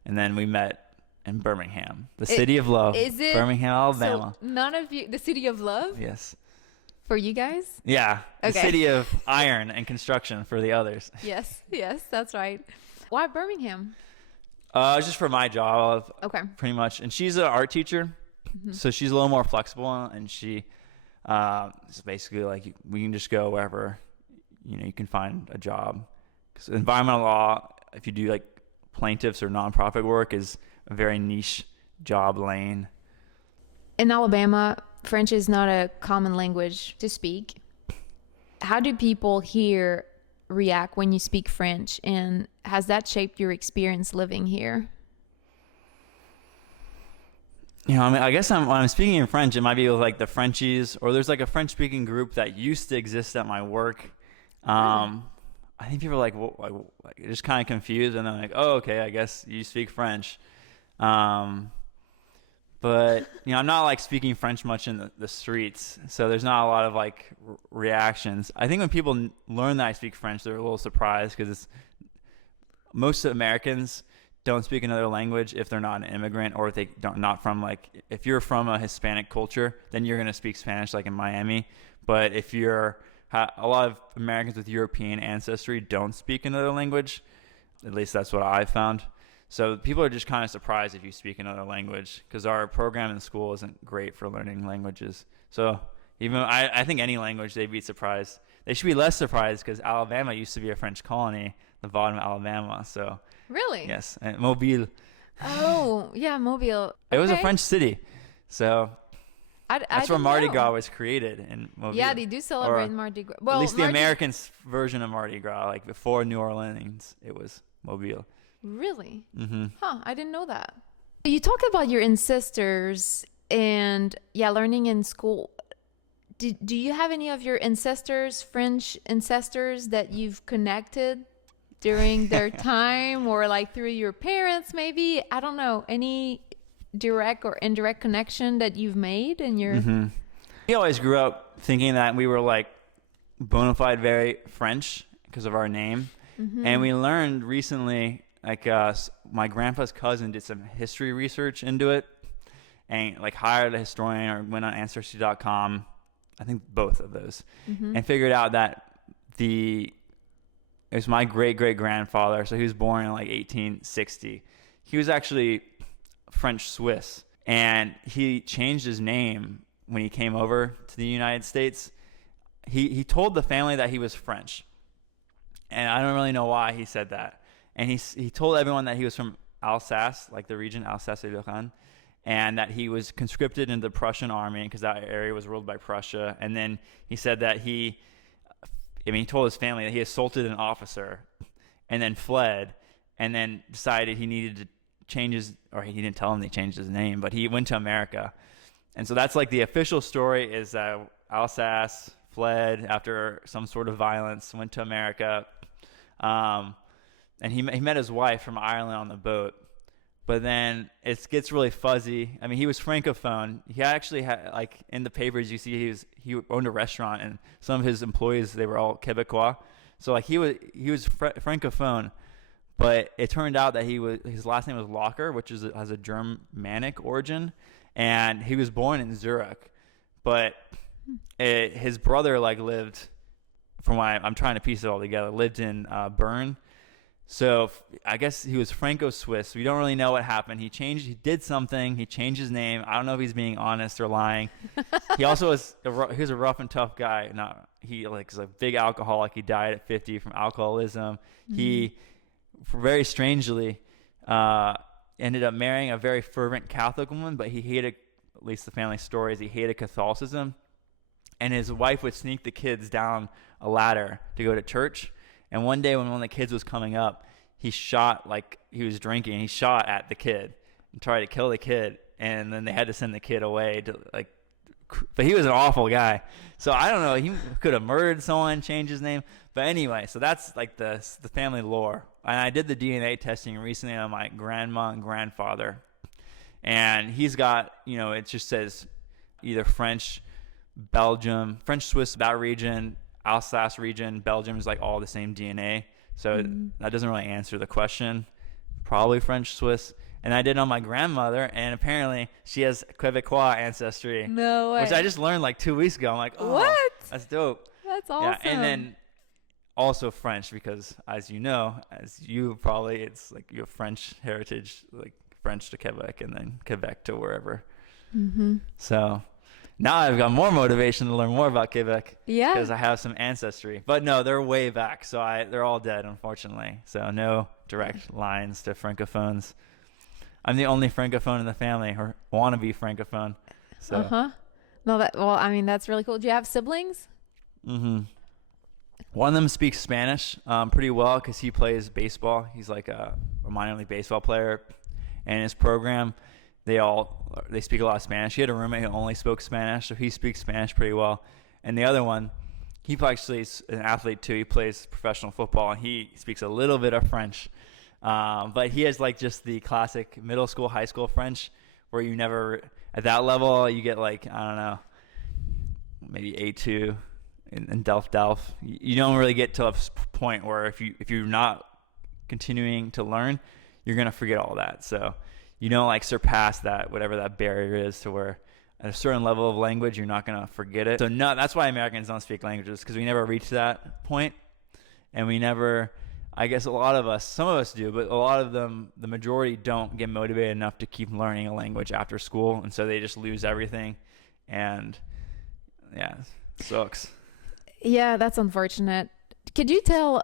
And then we met in Birmingham, the city of love. Is it? Birmingham, Alabama. So none of you, the city of love? Yes. For you guys? Yeah. The city of iron and construction for the others. Yes, that's right. Why Birmingham? Just for my job. Okay. Pretty much. And she's an art teacher, so she's a little more flexible, and she is basically like, we can just go wherever, you can find a job. Because environmental law, if you do like plaintiffs or nonprofit work, is a very niche job lane. In Alabama, French is not a common language to speak. How do people here react when you speak French, and has that shaped your experience living here? I guess when I'm speaking in French, it might be with like the Frenchies, or there's like a French speaking group that used to exist at my work. I think people are like, just kind of confused, and they're like, oh, okay, I guess you speak French. But, I'm not like speaking French much in the streets, so there's not a lot of like reactions. I think when people learn that I speak French, they're a little surprised, because most Americans don't speak another language if they're not an immigrant, or if they don't, not from like, if you're from a Hispanic culture, then you're going to speak Spanish like in Miami. But if a lot of Americans with European ancestry don't speak another language, at least that's what I've found. So people are just kind of surprised if you speak another language, because our program in school isn't great for learning languages. So even I think any language, they'd be surprised. They should be less surprised, because Alabama used to be a French colony, the bottom of Alabama. So really? Yes, and Mobile. Oh, yeah, Mobile. It was a French city. So that's where Mardi Gras was created, in Mobile. Yeah, they do celebrate Mardi Gras. Well, at least the American version of Mardi Gras, like before New Orleans, it was Mobile. Really? Mm-hmm. Huh, I didn't know that. You talked about your ancestors and, learning in school. Do you have any of your French ancestors, that you've connected during their time, or like through your parents maybe? I don't know. Any direct or indirect connection that you've made in your... Mm-hmm. We always grew up thinking that we were like bona fide very French because of our name. Mm-hmm. And we learned recently, like my grandpa's cousin did some history research into it, and like hired a historian, or went on Ancestry.com, I think both of those, and figured out that it was my great-great-grandfather, so he was born in like 1860. He was actually French-Swiss, and he changed his name when he came over to the United States. He told the family that he was French, and I don't really know why he said that. And he told everyone that he was from Alsace, like the region Alsace-Lorraine, and that he was conscripted into the Prussian army, because that area was ruled by Prussia. And then he said that he told his family that he assaulted an officer and then fled, and then decided he needed to change he didn't tell him he changed his name, but he went to America. And so that's like the official story, is that Alsace fled after some sort of violence, went to America. And he met his wife from Ireland on the boat. But then it gets really fuzzy. I mean, he was Francophone. He actually had, like, in the papers, you see he owned a restaurant, and some of his employees, they were all Québecois. So like he was Francophone, but it turned out that his last name was Locker, which has a Germanic origin, and he was born in Zurich. But his brother lived, from what I'm trying to piece it all together, lived in Bern. So I guess he was Franco-Swiss. We don't really know what happened. He did something. He changed his name. I don't know if he's being honest or lying. He also was a rough and tough guy. He is a big alcoholic. He died at 50 from alcoholism. Mm-hmm. He, very strangely, ended up marrying a very fervent Catholic woman, but he hated, at least the family stories, he hated Catholicism. And his wife would sneak the kids down a ladder to go to church. And one day when one of the kids was coming up, he was drinking, he shot at the kid and tried to kill the kid. And then they had to send the kid away but he was an awful guy. So I don't know, he could have murdered someone, changed his name. But anyway, so that's like the family lore. And I did the DNA testing recently on my grandma and grandfather. And he's got, it just says either French, Belgium, French-Swiss, that region, Alsace region, Belgium is like all the same DNA. So that doesn't really answer the question. Probably French-Swiss. And I did on my grandmother, and apparently she has Quebecois ancestry. No way. Which I just learned like 2 weeks ago. I'm like, oh, what? That's dope. That's awesome. Yeah, and then also French, because as you probably, it's like you have French heritage, like French to Quebec and then Quebec to wherever. Mm-hmm. So now I've got more motivation to learn more about Quebec. Yeah. Because I have some ancestry. But no, they're way back. So they're all dead, unfortunately. So no direct lines to Francophones. I'm the only Francophone in the family, or wannabe Francophone. So. Uh-huh. No, that's really cool. Do you have siblings? Mm-hmm. One of them speaks Spanish pretty well because he plays baseball. He's like a minor league baseball player. And in his program, they speak a lot of Spanish. He had a roommate who only spoke Spanish, so he speaks Spanish pretty well. And the other one, he actually is an athlete too. He plays professional football, and he speaks a little bit of French. But he has like just the classic middle school, high school French, where you never, at that level, you get like, I don't know, maybe A2 and Delf. You don't really get to a point where if you're not continuing to learn, you're going to forget all that. So you don't like surpass that, whatever that barrier is, to where at a certain level of language, you're not going to forget it. So no, that's why Americans don't speak languages, because we never reach that point. And we never, I guess a lot of us, some of us do, but a lot of them, the majority, don't get motivated enough to keep learning a language after school. And so they just lose everything. And yeah, it sucks. Yeah, that's unfortunate. Could you tell,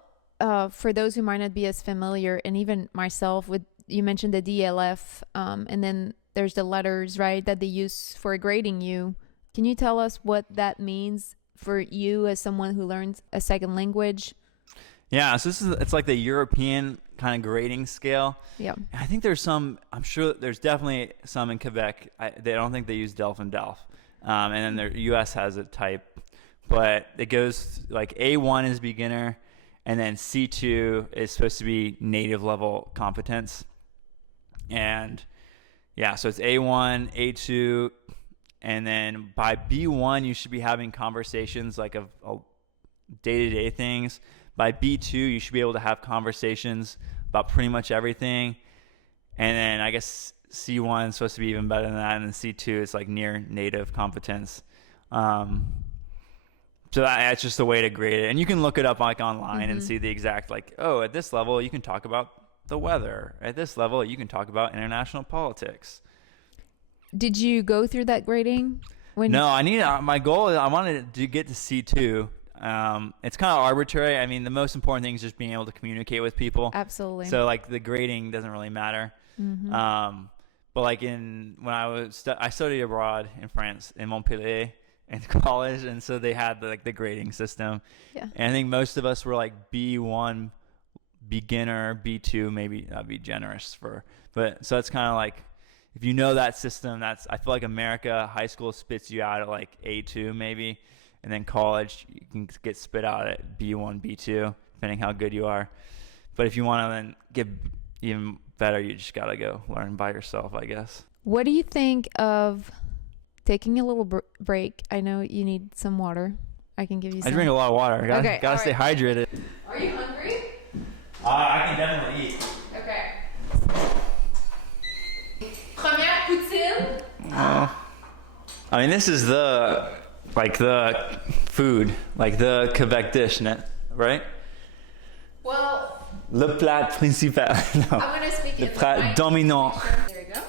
for those who might not be as familiar, and even myself, you mentioned the DLF, and then there's the letters, right, that they use for grading you. Can you tell us what that means for you as someone who learns a second language? Yeah, so it's like the European kind of grading scale. Yeah. I think there's some, I'm sure there's definitely some in Quebec. They don't think they use Delf and Delf. And then the US has a type, but it goes like A1 is beginner, and then C2 is supposed to be native level competence. And yeah, so it's A1, A2, and then by B1, you should be having conversations like of day-to-day things. By B2, you should be able to have conversations about pretty much everything. And then I guess C1 is supposed to be even better than that. And then C2 is like near native competence. So that's just a way to grade it. And you can look it up like online and see the exact, like, oh, at this level, you can talk about the weather. At this level, you can talk about international politics. Did you go through that grading? No, my goal is I wanted to get to C2. It's kind of arbitrary. I mean, the most important thing is just being able to communicate with people. Absolutely. So like the grading doesn't really matter. But like when I studied abroad in France, in Montpellier, in college, and so they had the grading system. Yeah. And I think most of us were like B1 beginner, B2 maybe that'd be generous for. But so it's kind of like, if you know that system, I feel like America high school spits you out at like A2 maybe. And then college, you can get spit out at B1, B2, depending how good you are. But if you want to then get even better, you just got to go learn by yourself, I guess. What do you think of taking a little break? I know you need some water. I can give you some. I drink a lot of water. Gotta stay hydrated. Are you hungry? I can definitely eat. Okay. Première poutine. I mean, this is the food, like the Quebec dish, right? Well, Le plat principal. No. I'm going to speak Le plat dominant. There you go.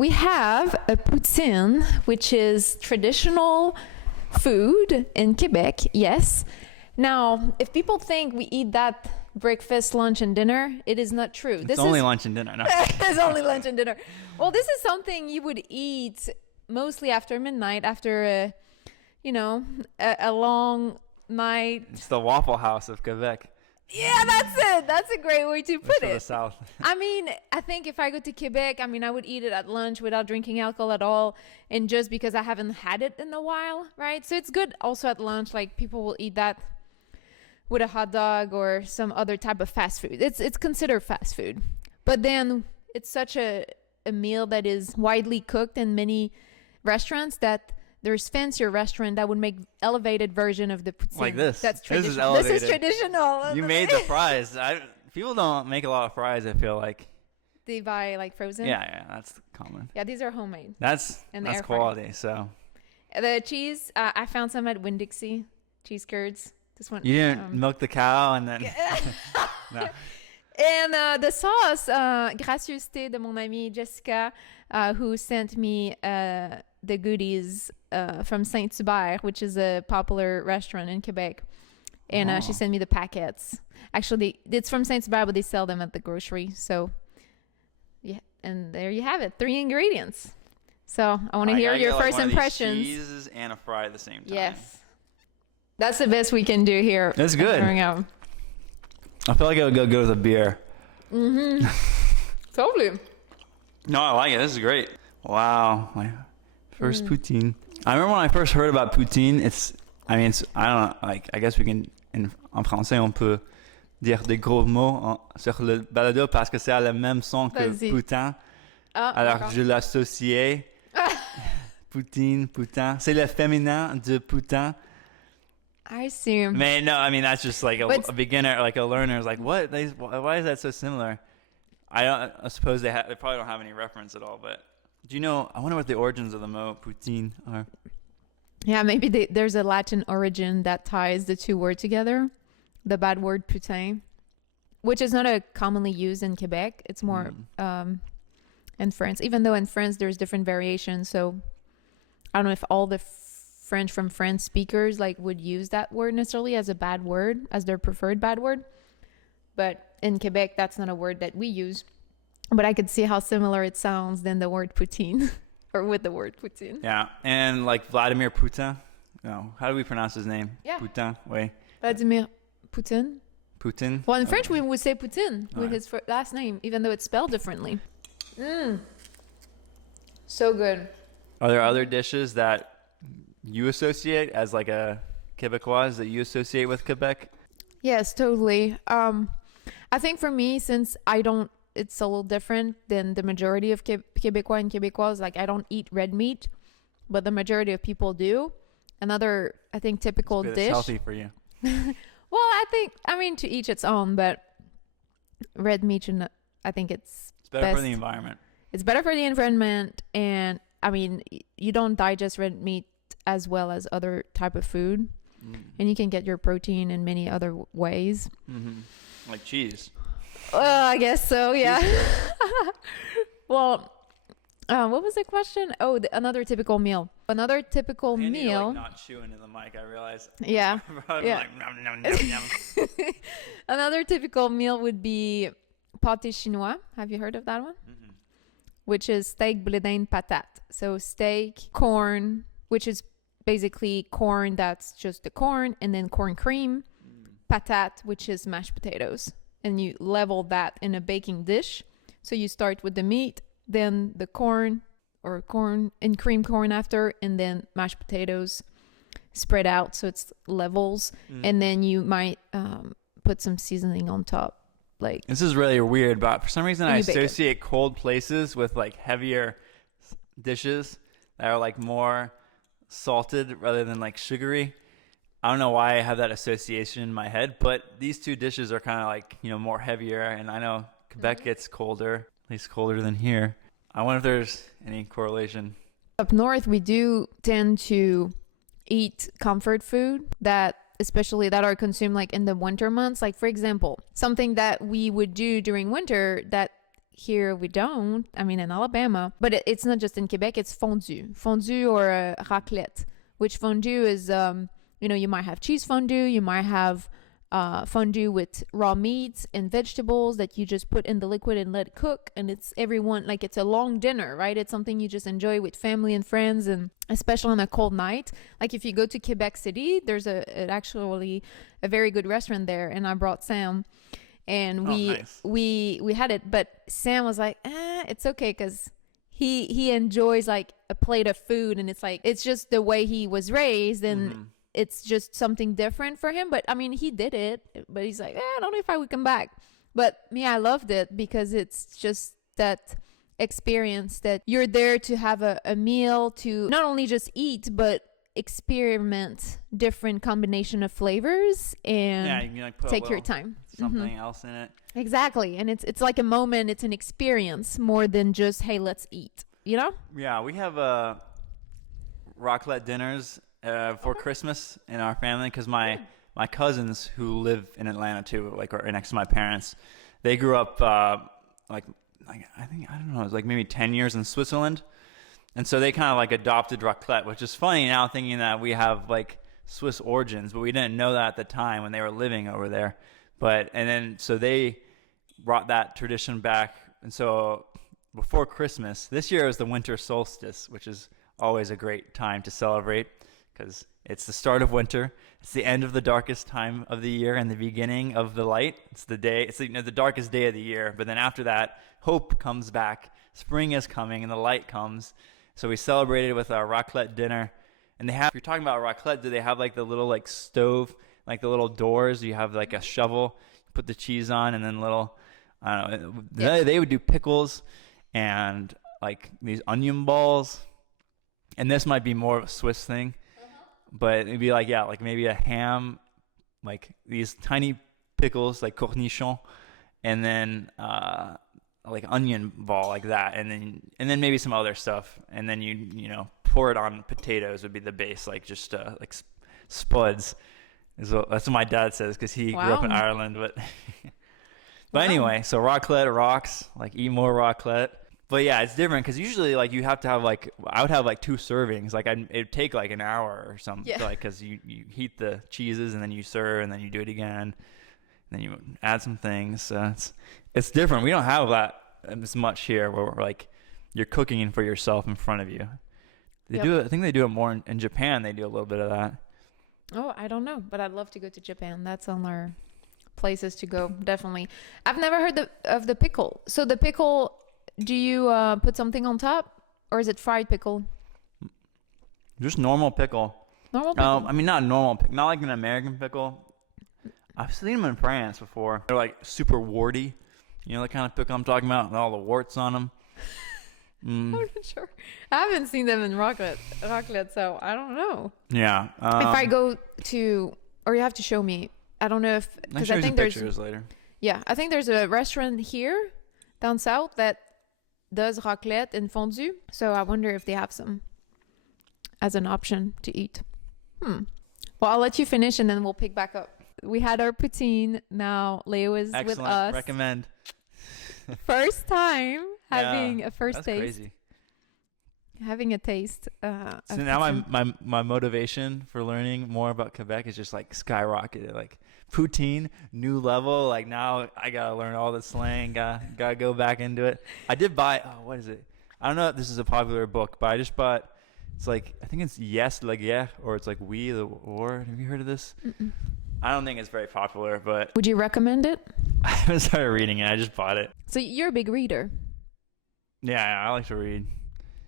We have a poutine, which is traditional food in Quebec, yes. Now, if people think we eat that breakfast, lunch, and dinner, it is not true. It's only lunch and dinner. No. It's only lunch and dinner. Well, this is something you would eat mostly after midnight, after a long night. It's the Waffle House of Quebec. Yeah, that's it. That's a great way to put it. The South. I mean, I think if I go to Quebec, I would eat it at lunch without drinking alcohol at all, and just because I haven't had it in a while, right? So it's good also at lunch. Like, people will eat that with a hot dog or some other type of fast food. It's considered fast food, but then it's such a meal that is widely cooked in many restaurants that there's fancier restaurant that would make elevated version of the poutine. Like this. That's traditional. This is elevated. This is traditional. You made the fries. People don't make a lot of fries, I feel like. They buy like frozen? Yeah, that's common. Yeah, these are homemade. That's quality, so. The cheese, I found some at Winn-Dixie, cheese curds. This one. You didn't milk the cow and then. No. And the sauce, gracieuseté de mon amie Jessica, who sent me the goodies from Saint-Hubert, which is a popular restaurant in Quebec. And she sent me the packets. Actually, it's from Saint-Hubert, but they sell them at the grocery. So, yeah, and there you have it. 3 ingredients. So I want to hear your first impressions. Cheese and a fry at the same time. Yes. That's the best we can do here. That's good. I feel like it would go good with a beer. Mm-hmm. Totally. No, I like it. This is great. Wow. My first poutine. I remember when I first heard about poutine, I don't know, like, I guess we can, en français, on peut dire des gros mots sur le balado parce que c'est à le même son que putain. Alors, je l'associais. Poutine, putain. C'est le féminin de putain. I see. Man, no, I mean, that's just like a beginner, like a learner is like, what? Why is that so similar? I suppose they probably don't have any reference at all, but do you know, I wonder what the origins of the mot poutine are. Yeah, maybe there's a Latin origin that ties the two words together. The bad word putain, which is not commonly used in Quebec. It's more in France, even though in France there's different variations. So I don't know if all the French from France speakers like would use that word necessarily as a bad word, as their preferred bad word. But in Quebec, that's not a word that we use. But I could see how similar it sounds than the word poutine, or with the word poutine. Yeah, and like Vladimir Putin. No, how do we pronounce his name? Yeah. Putin, wait. Vladimir Putin. Putin? Well, in French, we would say Poutine with his last name, even though it's spelled differently. So good. Are there other dishes that you associate as like a Québécois that you associate with Quebec? Yes, totally. I think for me, since it's a little different than the majority of Québécois and Québécois. Like, I don't eat red meat, but the majority of people do. Another, I think, typical dish. It's healthy for you. Well, I mean, to each its own, but red meat, I think it's better for the environment. It's better for the environment, and I mean, you don't digest red meat as well as other type of food, and you can get your protein in many other ways. Like cheese. I guess so, yeah. Well, what was the question? Oh, another typical meal. Another typical meal. Like not chewing in the mic, I realize. Yeah. Yeah. Like, nom, nom, nom, nom. Another typical meal would be pâté chinois. Have you heard of that one? Which is steak, blé d'Inde, patate. So steak, corn, which is basically corn that's just the corn, and then corn cream, patate, which is mashed potatoes. And you level that in a baking dish. So you start with the meat, then the corn and cream corn after, and then mashed potatoes spread out so it's levels. And then you might put some seasoning on top. Like, this is really weird, but for some reason I associate cold places with like heavier dishes that are like more salted rather than like sugary. I don't know why I have that association in my head, but these two dishes are kind of like, you know, more heavier, and I know Quebec gets colder, at least colder than here. I wonder if there's any correlation. Up north, we do tend to eat comfort food especially that are consumed like in the winter months. Like, for example, something that we would do during winter that here we don't, I mean, in Alabama, but it's not just in Quebec, it's fondue or raclette, which fondue is, you know, you might have cheese fondue, you might have fondue with raw meats and vegetables that you just put in the liquid and let it cook, and it's a long dinner, right? It's something you just enjoy with family and friends, and especially on a cold night. Like, if you go to Quebec City, there's actually a very good restaurant there, and I brought Sam, and we had it, but Sam was like, it's okay, because he enjoys like a plate of food, and it's just the way he was raised, and it's just something different for him. But I mean, he did it, but he's like, I don't know if I would come back. But me, I loved it because it's just that experience that you're there to have a meal, to not only just eat, but experiment different combination of flavors, and you can, like, put take your time. Something else in it. Exactly. And it's like a moment, it's an experience more than just, hey, let's eat, you know? Yeah, we have raclette dinners for Christmas in our family, because my my cousins who live in Atlanta too, like or next to my parents, they grew up like I don't know, it was like maybe 10 years in Switzerland. And so they kind of like adopted raclette, which is funny now thinking that we have like Swiss origins, but we didn't know that at the time when they were living over there. And then so they brought that tradition back. And so before Christmas, this year was the winter solstice, which is always a great time to celebrate because it's the start of winter. It's the end of the darkest time of the year and the beginning of the light. It's the darkest day of the year. But then after that, hope comes back. Spring is coming and the light comes. So we celebrated with our raclette dinner. And if you're talking about raclette, do they have like the little like stove, like the little doors? You have like a shovel, you put the cheese on, and then I don't know. Yeah. They would do pickles and like these onion balls. And this might be more of a Swiss thing. But it'd be like, yeah, like maybe a ham, like these tiny pickles, like cornichons, and then like onion ball like that, and then maybe some other stuff, and then you know pour it on potatoes would be the base, like just like spuds. That's what my dad says because he grew up in Ireland. But anyway, so raclette rocks, like eat more raclette. But yeah, it's different because usually like you have to have like I would have like 2 servings. Like it'd take like an hour or something. Yeah. Like because you heat the cheeses and then you serve and then you do it again. And then you add some things. So it's different. We don't have that as much here where we're like you're cooking for yourself in front of you. They do it. I think they do it more in Japan. They do a little bit of that. Oh, I don't know, but I'd love to go to Japan. That's on our places to go. Definitely. I've never heard of the pickle. So the pickle. Do you put something on top, or is it fried pickle? Just normal pickle. Normal pickle? I mean, not normal pickle. Not like an American pickle. I've seen them in France before. They're like super warty. You know the kind of pickle I'm talking about? With all the warts on them. I'm not sure. I haven't seen them in raclette, so I don't know. Yeah. If I go to, or you have to show me. I don't know if, because I think there's pictures later. Yeah, I think there's a restaurant here down south that does raclette and fondue, so I wonder if they have some as an option to eat. Well, I'll let you finish and then we'll pick back up. We had our poutine. Now Leo is with us. Recommend. First time having a first taste. Crazy. Having a taste. So now my motivation for learning more about Quebec is just like skyrocketed. Like poutine, new level. Like now I gotta learn all the slang. Gotta go back into it. I did buy. What is it? I don't know if this is a popular book, but I just bought. It's like I think it's Yes la guerre, or it's like Oui the war. Have you heard of this? Mm-mm. I don't think it's very popular, but would you recommend it? I haven't started reading it. I just bought it. So you're a big reader. Yeah, I like to read.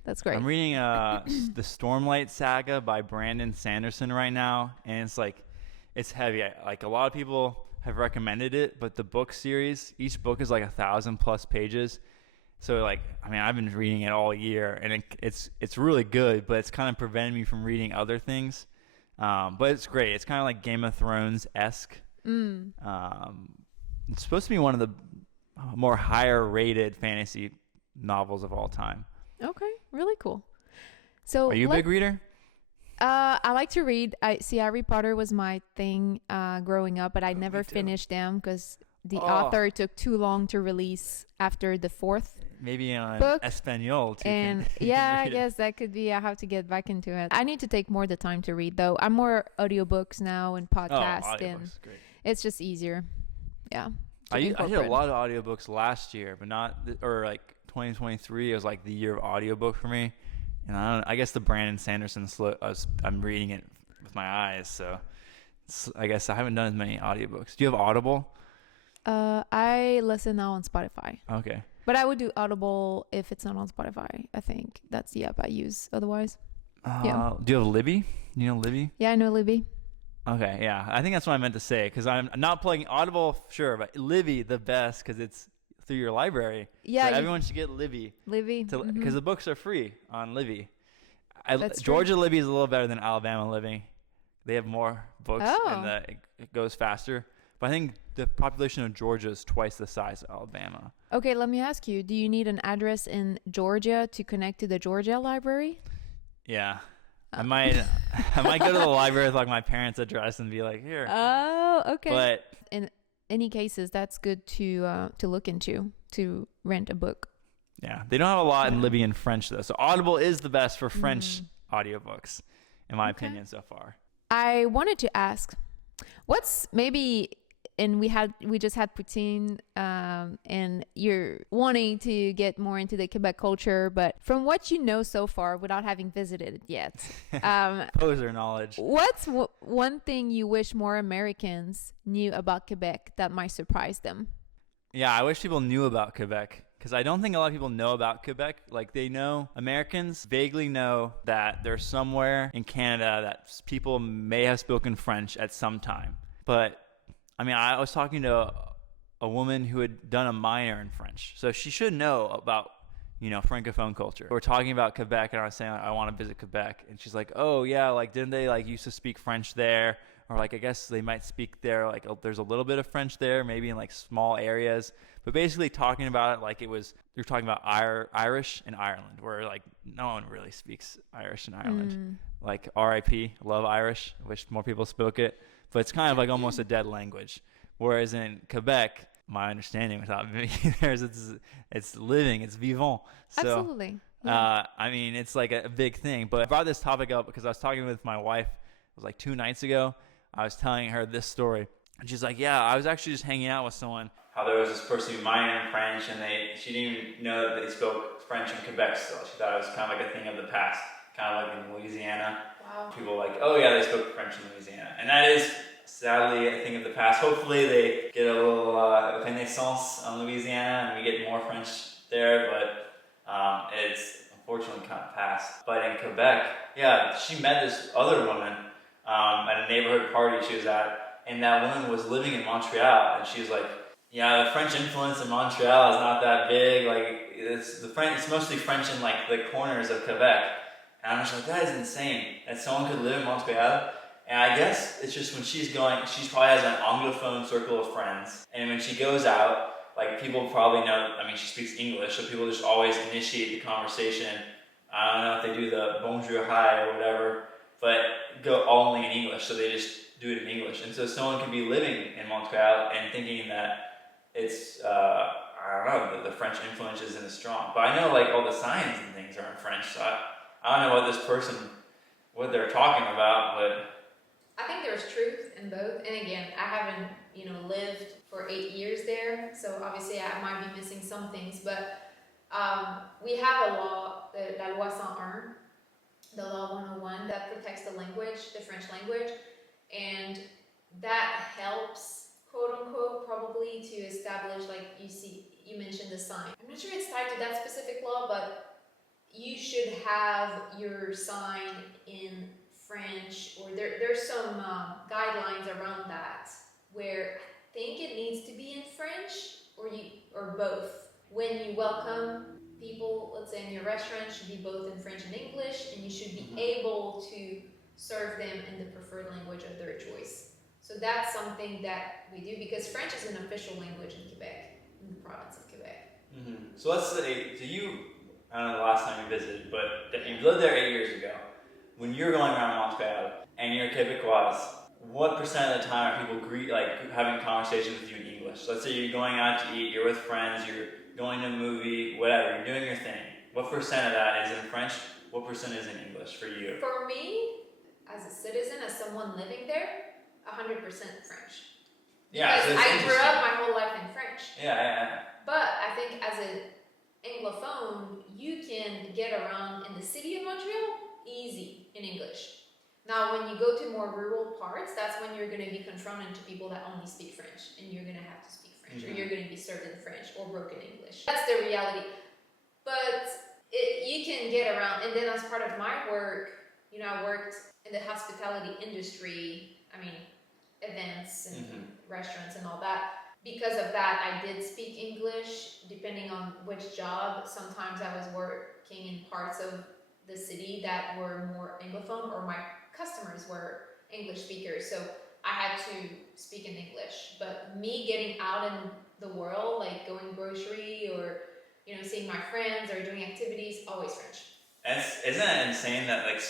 That's great. I'm reading the Stormlight Saga by Brandon Sanderson right now, and it's like it's heavy. Like a lot of people have recommended it, but the book series, each book is like 1,000+ pages. So like, I mean, I've been reading it all year, and it's really good, but it's kind of preventing me from reading other things. But it's great. It's kind of like Game of Thrones-esque. It's supposed to be one of the more higher-rated fantasy novels of all time. Okay, really cool. So are you a big reader? I like to read. Harry Potter was my thing growing up, but I never finished them because the author took too long to release after the 4th maybe in book. Espanol too. And yeah, I guess that could be. I have to get back into it. I need to take more the time to read though. I'm more audiobooks now and podcasts, and great. It's just easier. Yeah. I did a lot of audiobooks last year, but or like 2023 was like the year of audiobook for me. And I guess the Brandon Sanderson I'm reading it with my eyes, so I guess I haven't done as many audiobooks. Do you have Audible? I listen now on Spotify. Okay. But I would do Audible if it's not on Spotify. I think that's the app I use otherwise. Yeah. Do you have Libby? You know Libby? Yeah, I know Libby. Okay, yeah. I think that's what I meant to say, because I'm not plugging Audible, sure, but Libby the best because it's through your library. Yeah. So everyone should get Libby. Libby. Because the books are free on Libby. That's Georgia true. Libby is a little better than Alabama Libby. They have more books and it goes faster. But I think the population of Georgia is twice the size of Alabama. Okay, let me ask you. Do you need an address in Georgia to connect to the Georgia library? Yeah. I might go to the library with like my parents' address and be like, here. Oh, okay. But in any cases, that's good to look into, to rent a book. yeah, they don't have a lot in Libyan French though. So Audible is the best for French audiobooks, in my opinion, so far. I wanted to ask, what's maybe, and we just had Poutine, and you're wanting to get more into the Quebec culture, but from what you know so far, without having visited it yet, Poser knowledge. what's one thing you wish more Americans knew about Quebec that might surprise them? Yeah, I wish people knew about Quebec, because I don't think a lot of people know about Quebec. Like, they know, Americans vaguely know that there's somewhere in Canada that people may have spoken French at some time. But, I mean, I was talking to a woman who had done a minor in French. So she should know about, Francophone culture. We're talking about Quebec, and I was saying, I want to visit Quebec. And she's like, oh, yeah, like, didn't they, like, used to speak French there? Or, like, I guess they might speak there, like, there's a little bit of French there, maybe in, like, small areas. But basically talking about it like it was, you're talking about Irish in Ireland, where, like, no one really speaks Irish in Ireland. Like, RIP, love Irish, wish more people spoke it. But it's kind of, like, almost a dead language. Whereas in Quebec, my understanding without being there is it's living, it's vivant. So, Absolutely. Yeah. I mean, it's, like, a big thing. But I brought this topic up because I was talking with my wife, it was, like, 2 nights ago. I was telling her this story, and she's like, yeah, I was actually just hanging out with someone. How there was this person who minored in French, and she didn't even know that they spoke French in Quebec still. She thought it was kind of like a thing of the past, kind of like in Louisiana. Wow. People were like, oh yeah, they spoke French in Louisiana. And that is, sadly, a thing of the past. Hopefully they get a little renaissance on Louisiana, and we get more French there, but it's unfortunately kind of past. But in Quebec, yeah, she met this other woman at a neighborhood party she was at, and that woman was living in Montreal, and she was like, yeah, the French influence in Montreal is not that big. Like, it's mostly French in, like, the corners of Quebec. And I'm just like, that is insane that someone could live in Montreal. And I guess it's just when she probably has an Anglophone circle of friends. And when she goes out, like, people probably know, I mean, she speaks English, so people just always initiate the conversation. I don't know if they do the bonjour, hi, or whatever, but go only in English, so they just do it in English. And so someone could be living in Montreal and thinking that it's, I don't know, the French influence isn't as strong. But I know, like, all the signs and things are in French, so I don't know what they're talking about, but I think there's truth in both. And again, I haven't, lived for 8 years there, so obviously I might be missing some things, but we have a law, La Loi 101, the Law 101, that protects the language, the French language, and that helps, quote unquote, probably to establish, like, you mentioned the sign. I'm not sure it's tied to that specific law, but you should have your sign in French, or there's some guidelines around that, where I think it needs to be in French, or both. When you welcome people, let's say in your restaurant, it should be both in French and English, and you should be able to serve them in the preferred language of their choice. So that's something that we do, because French is an official language in Quebec, in the province of Quebec. So let's say, I don't know the last time you visited, but you lived there 8 years ago. When you're going around Montreal and you're Québécois, what % of the time are people having conversations with you in English? Let's say you're going out to eat, you're with friends, you're going to a movie, whatever, you're doing your thing. What % of that is in French? What % is in English for you? For me, as a citizen, as someone living there, 100% French. Yeah, because so I grew up my whole life in French. Yeah. But I think as an Anglophone, you can get around in the city of Montreal easy in English. Now, when you go to more rural parts, that's when you're going to be confronted to people that only speak French, and you're going to have to speak French, or you're going to be served in French or broken English. That's the reality. But you can get around, and then as part of my work, I worked in the hospitality industry, events and restaurants and all that. Because of that, I did speak English, depending on which job. Sometimes I was working in parts of the city that were more Anglophone, or my customers were English speakers, so I had to speak in English. But me getting out in the world, like going grocery or seeing my friends or doing activities, always French. Isn't it insane that like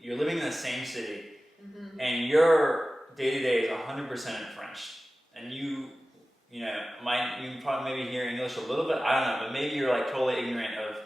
you're living in the same city, and your day-to-day is 100% in French, and you probably maybe hear English a little bit, I don't know, but maybe you're like totally ignorant of,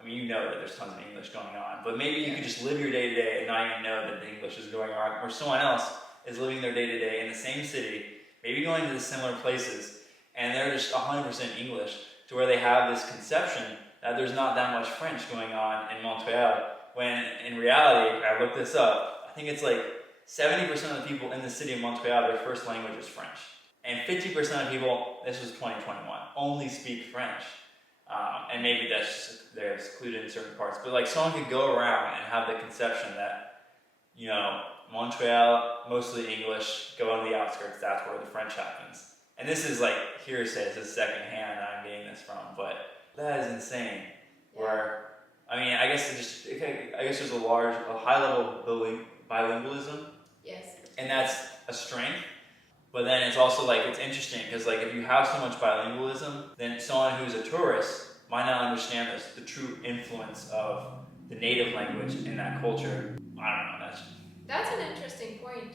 I mean, you know that there's tons of English going on, but maybe you could just live your day-to-day and not even know that the English is going on, or someone else is living their day-to-day in the same city, maybe going to the similar places, and they're just 100% English, to where they have this conception that there's not that much French going on in Montreal, when in reality, I looked this up, I think it's like 70% of the people in the city of Montreal, their first language is French. And 50% of people, this was 2021, only speak French. And maybe that's just, they're secluded in certain parts. But like someone could go around and have the conception that, Montreal, mostly English, go on the outskirts, that's where the French happens. And this is like hearsay, this is secondhand I'm getting this from, but that is insane. Where, I mean, I guess there's a high level of bilingualism. Yes. And that's a strength. But then it's also like, it's interesting because like if you have so much bilingualism, then someone who's a tourist might not understand the true influence of the native language in that culture. I don't know, that's an interesting point.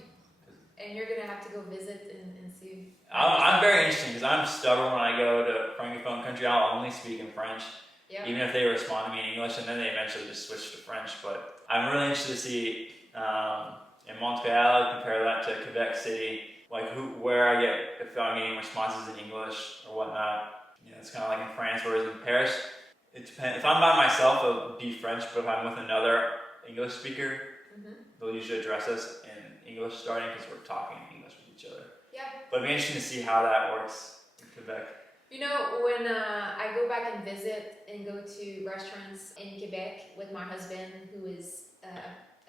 And you're gonna have to go visit and see. I'm very interested because I'm stubborn when I go to Francophone country. I'll only speak in French, even if they respond to me in English, and then they eventually just switch to French. But I'm really interested to see in Montreal, compare that to Quebec City, like where I get, if I'm getting responses in English or whatnot. It's kind of like in France, whereas in Paris, it depends. If I'm by myself, it'll be French, but if I'm with another English speaker, they'll usually address us in English starting because we're talking English with each other. Yeah. But it'd be interesting to see how that works in Quebec. When I go back and visit and go to restaurants in Quebec with my husband, who is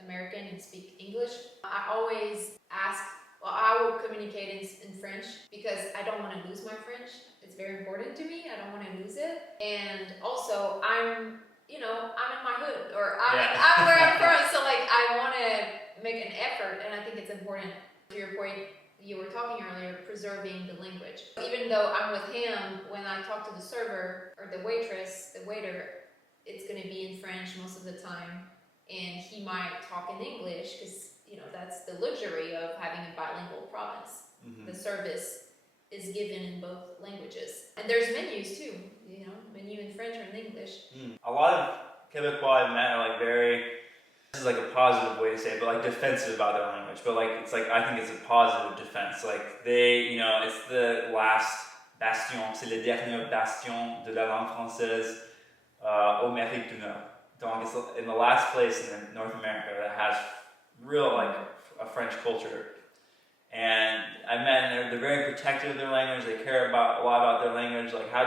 American and speak English, I always ask, I will communicate in French because I don't want to lose my French. It's very important to me. I don't want to lose it. And also, I'm in my hood, or I'm where I'm from, so like I want to make an effort, and I think it's important. To your point, you were talking earlier, preserving the language. Even though I'm with him, when I talk to the server or the waitress, the waiter, it's going to be in French most of the time, and he might talk in English because that's the luxury of having a bilingual province. The service is given in both languages, and there's menus too. Menu in French or in English. A lot of Quebecois I've met are like this is like a positive way to say it, but like defensive about their language. But like I think it's a positive defense. Like they, it's the last bastion, c'est le dernier bastion de la langue française au Amérique du Nord. Donc it's in the last place in North America that has real like a French culture. And I met, they're very protective of their language. They care a lot about their language. Like how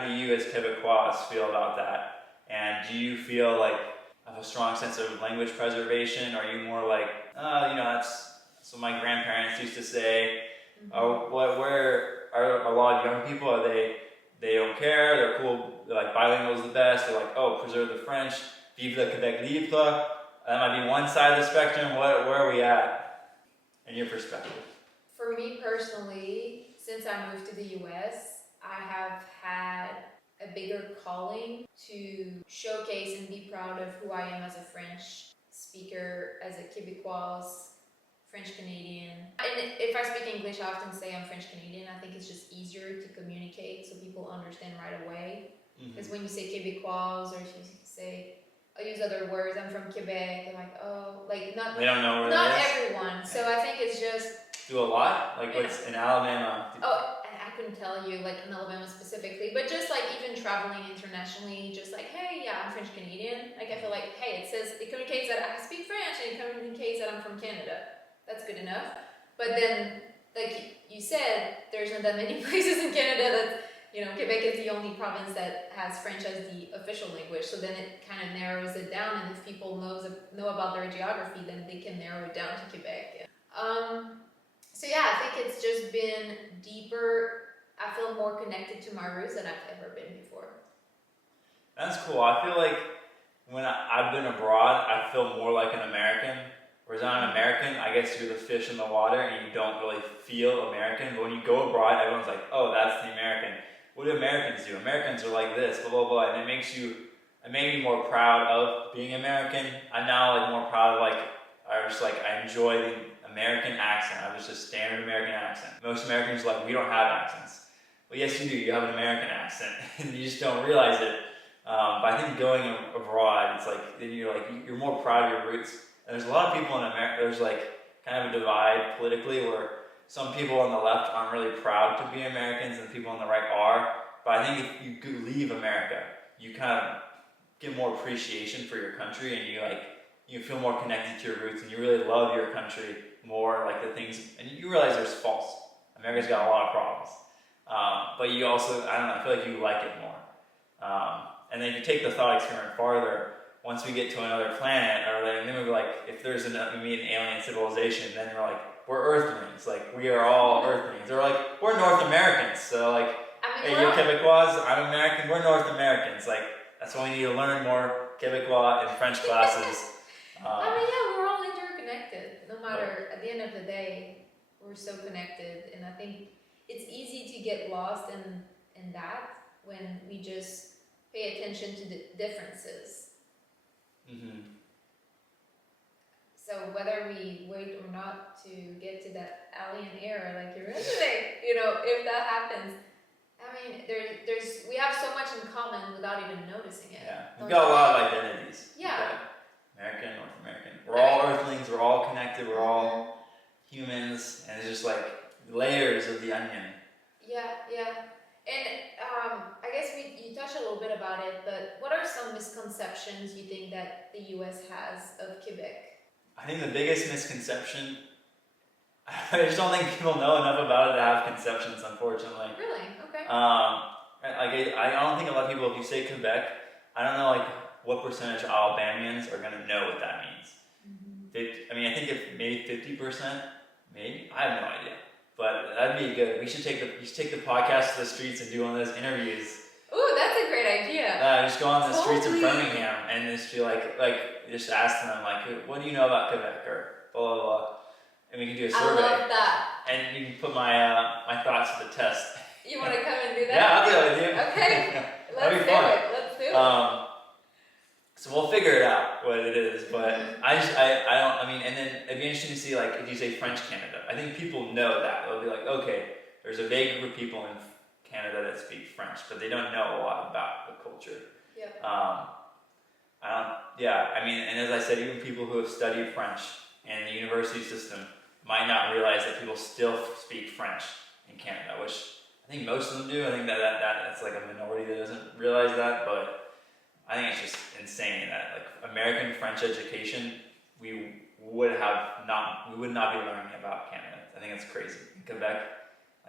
do you as Quebecois feel about that? And do you feel like have a strong sense of language preservation? Or are you more like, that's what my grandparents used to say? Where are a lot of young people? They don't care. They're cool. They're like bilingual is the best. They're like, preserve the French. Vive le Québec libre. That might be one side of the spectrum. Where are we at in your perspective? For me personally, since I moved to the US, I have had a bigger calling to showcase and be proud of who I am as a French speaker, as a Québécois, French Canadian. And if I speak English, I often say I'm French Canadian. I think it's just easier to communicate so people understand right away. Because when you say Québécois, or if you say, I'll use other words, I'm from Quebec, they're like, not, they don't know where not everyone. So I think it's just... Do a lot? Like what's in Alabama? I couldn't tell you like in Alabama specifically, but just like even traveling internationally, just like, hey, I'm French Canadian. Like I feel like, hey, it communicates that I speak French, and it communicates that I'm from Canada. That's good enough. But then, like you said, there's not that many places in Canada that, Quebec is the only province that has French as the official language. So then it kind of narrows it down, and if people know about their geography, then they can narrow it down to Quebec. So I think it's just been deeper. I feel more connected to my roots than I've ever been before. That's cool. I feel like when I've been abroad, I feel more like an American. Whereas I'm American, I guess you're the fish in the water and you don't really feel American. But when you go abroad, everyone's like, oh, that's the American. What do Americans do? Americans are like this, blah, blah, blah. And it makes you, it made me more proud of being American. I'm now like more proud of I enjoy the American accent. I was just standard American accent. Most Americans are like, we don't have accents. Well, yes, you do. You have an American accent, and you just don't realize it. But I think going abroad, it's like you're more proud of your roots. And there's a lot of people in America. There's like kind of a divide politically where some people on the left aren't really proud to be Americans, and people on the right are. But I think if you leave America, you kind of get more appreciation for your country, and you feel more connected to your roots, and you really love your country more. Like the things, and you realize there's faults. America's got a lot of problems. But you also, I don't know, I feel like you like it more. And then if you take the thought experiment farther, once we get to another planet, then we're like, if we meet an alien civilization, then we're like, we're Earthlings. Like, we are all Earthlings. They're like, we're North Americans. So like, hey, you're Québécois, I'm American, we're North Americans. Like, that's why we need to learn more Québécois in French classes. Yeah, we're all interconnected. No matter, at the end of the day, we're so connected. And I think it's easy to get lost in that when we just pay attention to the differences. Mm-hmm. So whether we wait or not to get to that alien era, like you're mentioning, if that happens, I mean, we have so much in common without even noticing it. Yeah, we've got a lot of identities. Yeah. American, North American. We're all Earthlings. We're all connected. We're all humans, and it's just like layers of the onion. Yeah. And I guess you touched a little bit about it, but what are some misconceptions you think that the U.S. has of Quebec? I think the biggest misconception, I just don't think people know enough about it to have conceptions, unfortunately. Really? Okay. I don't think a lot of people, if you say Quebec, I don't know what percentage of Alabamians are going to know what that means. Mm-hmm. I think if maybe 50%, maybe, I have no idea. But that'd be good. We should take the podcast to the streets and do one of those interviews. Ooh, that's a great idea. Just go on the streets of Birmingham and just be just ask them what do you know about Quebec or blah blah blah, and we can do a survey. I love that. And you can put my thoughts to the test. You want to come and do that? Yeah, I'll do it with you. Okay, That'd be fun. Let's do it. So we'll figure it out what it is, but and then it'd be interesting to see if you say French Canada. I think people know that. They'll be like, okay, there's a vague group of people in Canada that speak French, but they don't know a lot about the culture. Yeah. And as I said, even people who have studied French in the university system might not realize that people still speak French in Canada, which I think most of them do. I think that's like a minority that doesn't realize that, but I think it's just insane that American French education, we would not be learning about Canada. I think it's crazy. In Quebec,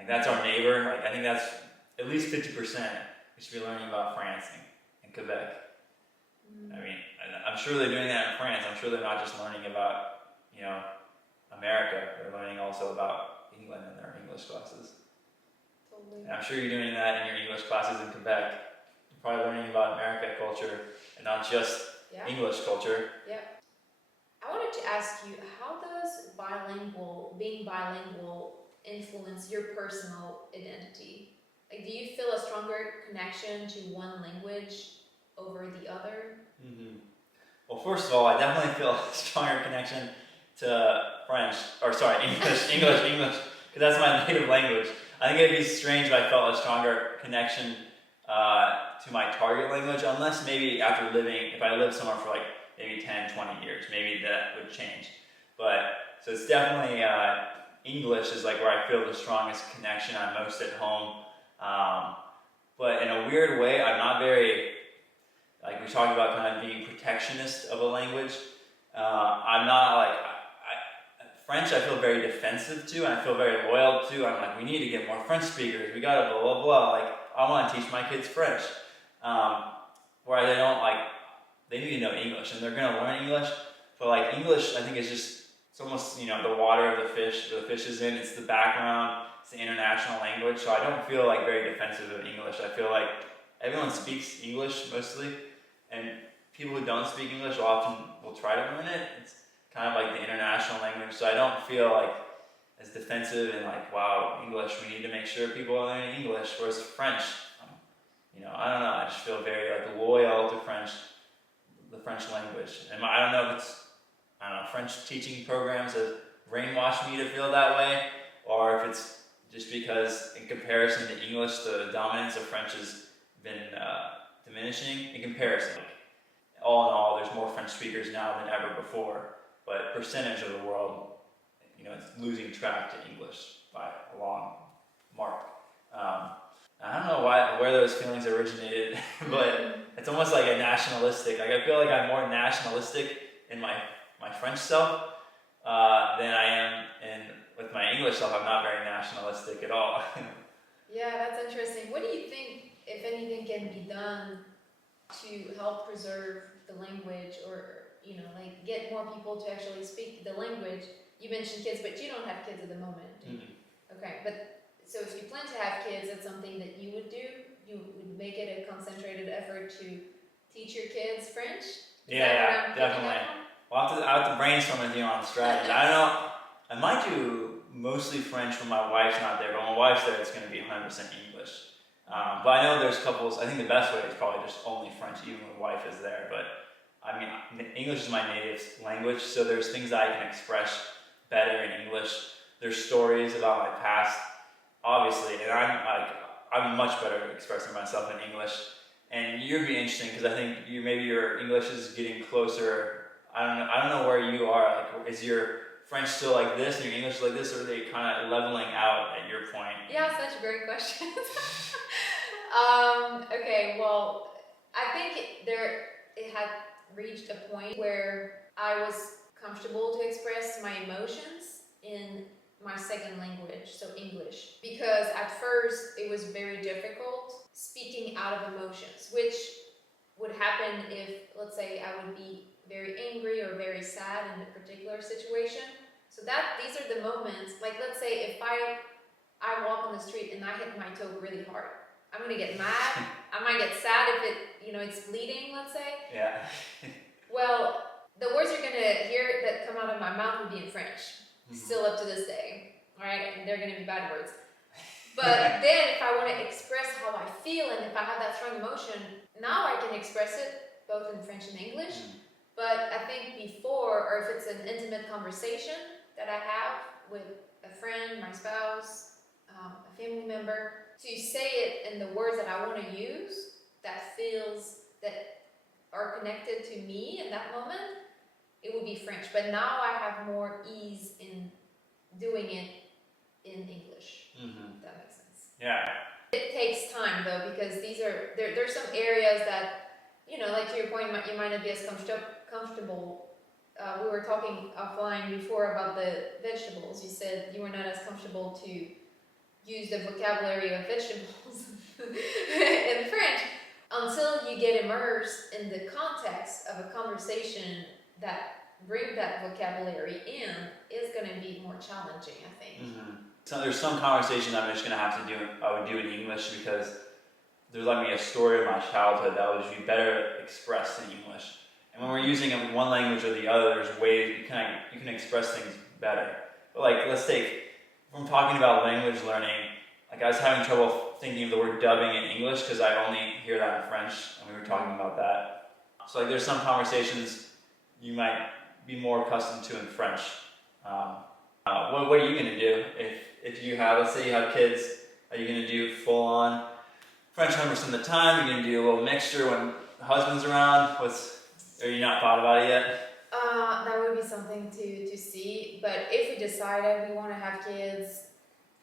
that's our neighbor. I think that's at least 50%. We should be learning about France and Quebec. I mean, I'm sure they're doing that in France. I'm sure they're not just learning about America. They're learning also about England in their English classes. Totally. And I'm sure you're doing that in your English classes in Quebec. Probably learning about American culture and not just English culture. Yeah. I wanted to ask you, how does being bilingual influence your personal identity? Do you feel a stronger connection to one language over the other? Mm-hmm. Well, first of all, I definitely feel a stronger connection to English, because that's my native language. I think it'd be strange if I felt a stronger connection to my target language, unless maybe if I lived somewhere for maybe 10, 20 years, maybe that would change. So it's definitely, English is where I feel the strongest connection. I'm most at home. But in a weird way, I'm not very, we talked about kind of being protectionist of a language. I'm not French I feel very defensive to, and I feel very loyal to. I'm we need to get more French speakers. We gotta blah, blah, blah. I want to teach my kids French. Whereas they don't they need to know English, and they're gonna learn English. But English, I think is just, it's almost, the water of the fish, where the fish is in, it's the background, it's the international language. So I don't feel very defensive of English. I feel everyone speaks English mostly, and people who don't speak English often will try to learn it. It's kind of the international language. So I don't feel as defensive and wow, English, we need to make sure people are learning English. Whereas French, I don't know. I just feel very like loyal to the French language, and I don't know if it's French teaching programs that brainwash me to feel that way, or if it's just because in comparison to English, the dominance of French has been diminishing in comparison. All in all, there's more French speakers now than ever before, but percentage of the world, it's losing track to English by a long mark. I don't know where those feelings originated, but it's almost like a nationalistic. Like I feel like I'm more nationalistic in my French self than I am with my English self. I'm not very nationalistic at all. Yeah, that's interesting. What do you think, if anything, can be done to help preserve the language, or like get more people to actually speak the language? You mentioned kids, but you don't have kids at the moment, do you? Okay, but so if you plan to have kids, that's something that you would do? You would make it a concentrated effort to teach your kids French? Yeah, definitely. Well, I have to brainstorm with you on the strategy. I don't know. I might do mostly French when my wife's not there, but when my wife's there, it's going to be 100% English. But I know there's couples, I think the best way is probably just only French, even when wife is there. But I mean, English is my native language, so there's things that I can express better in English. There's stories about my past, obviously, and I'm much better at expressing myself in English. And you'd be interesting because I think maybe your English is getting closer. I don't know where you are. Like, is your French still like this and your English like this, or are they kind of leveling out at your point? Yeah, such a great question. Okay, well, I think it had reached a point where I was comfortable to express my emotions in my second language, so English, because at first it was very difficult speaking out of emotions, which would happen if, let's say, I would be very angry or very sad in a particular situation. So these are the moments, like let's say if I walk on the street and I hit my toe really hard, I'm gonna get mad. I might get sad if it's bleeding, let's say. Yeah. Well, the words you're gonna hear that come out of my mouth would be in French, still up to this day, right? And they're gonna be bad words. But then if I want to express how I feel, and if I have that strong emotion, now I can express it both in French and English. But I think before, or if it's an intimate conversation that I have with a friend, my spouse, a family member, to say it in the words that I want to use, that are connected to me in that moment, it will be French. But now I have more ease in doing it in English. If that makes sense. Yeah. It takes time though, because there's some areas that, like to your point, you might not be as comfortable. We were talking offline before about the vegetables. You said you were not as comfortable to use the vocabulary of vegetables in French until you get immersed in the context of a conversation that bring that vocabulary in. Is going to be more challenging, I think. So there's some conversations I'm just going to have to do. I would do in English because there's like a story of my childhood that would be better expressed in English. And when we're using it in one language or the other, there's ways you can express things better. But like, let's take, if I'm talking about language learning, like I was having trouble thinking of the word dubbing in English because I only hear that in French, and we were talking about that. So like, there's some conversations you might be more accustomed to in French. What are you going to do if you have, let's say you have kids, are you going to do full on French 100% of the time? You're going to do a little mixture when the husband's around? Are you not thought about it yet? That would be something to see. But if we decided we want to have kids,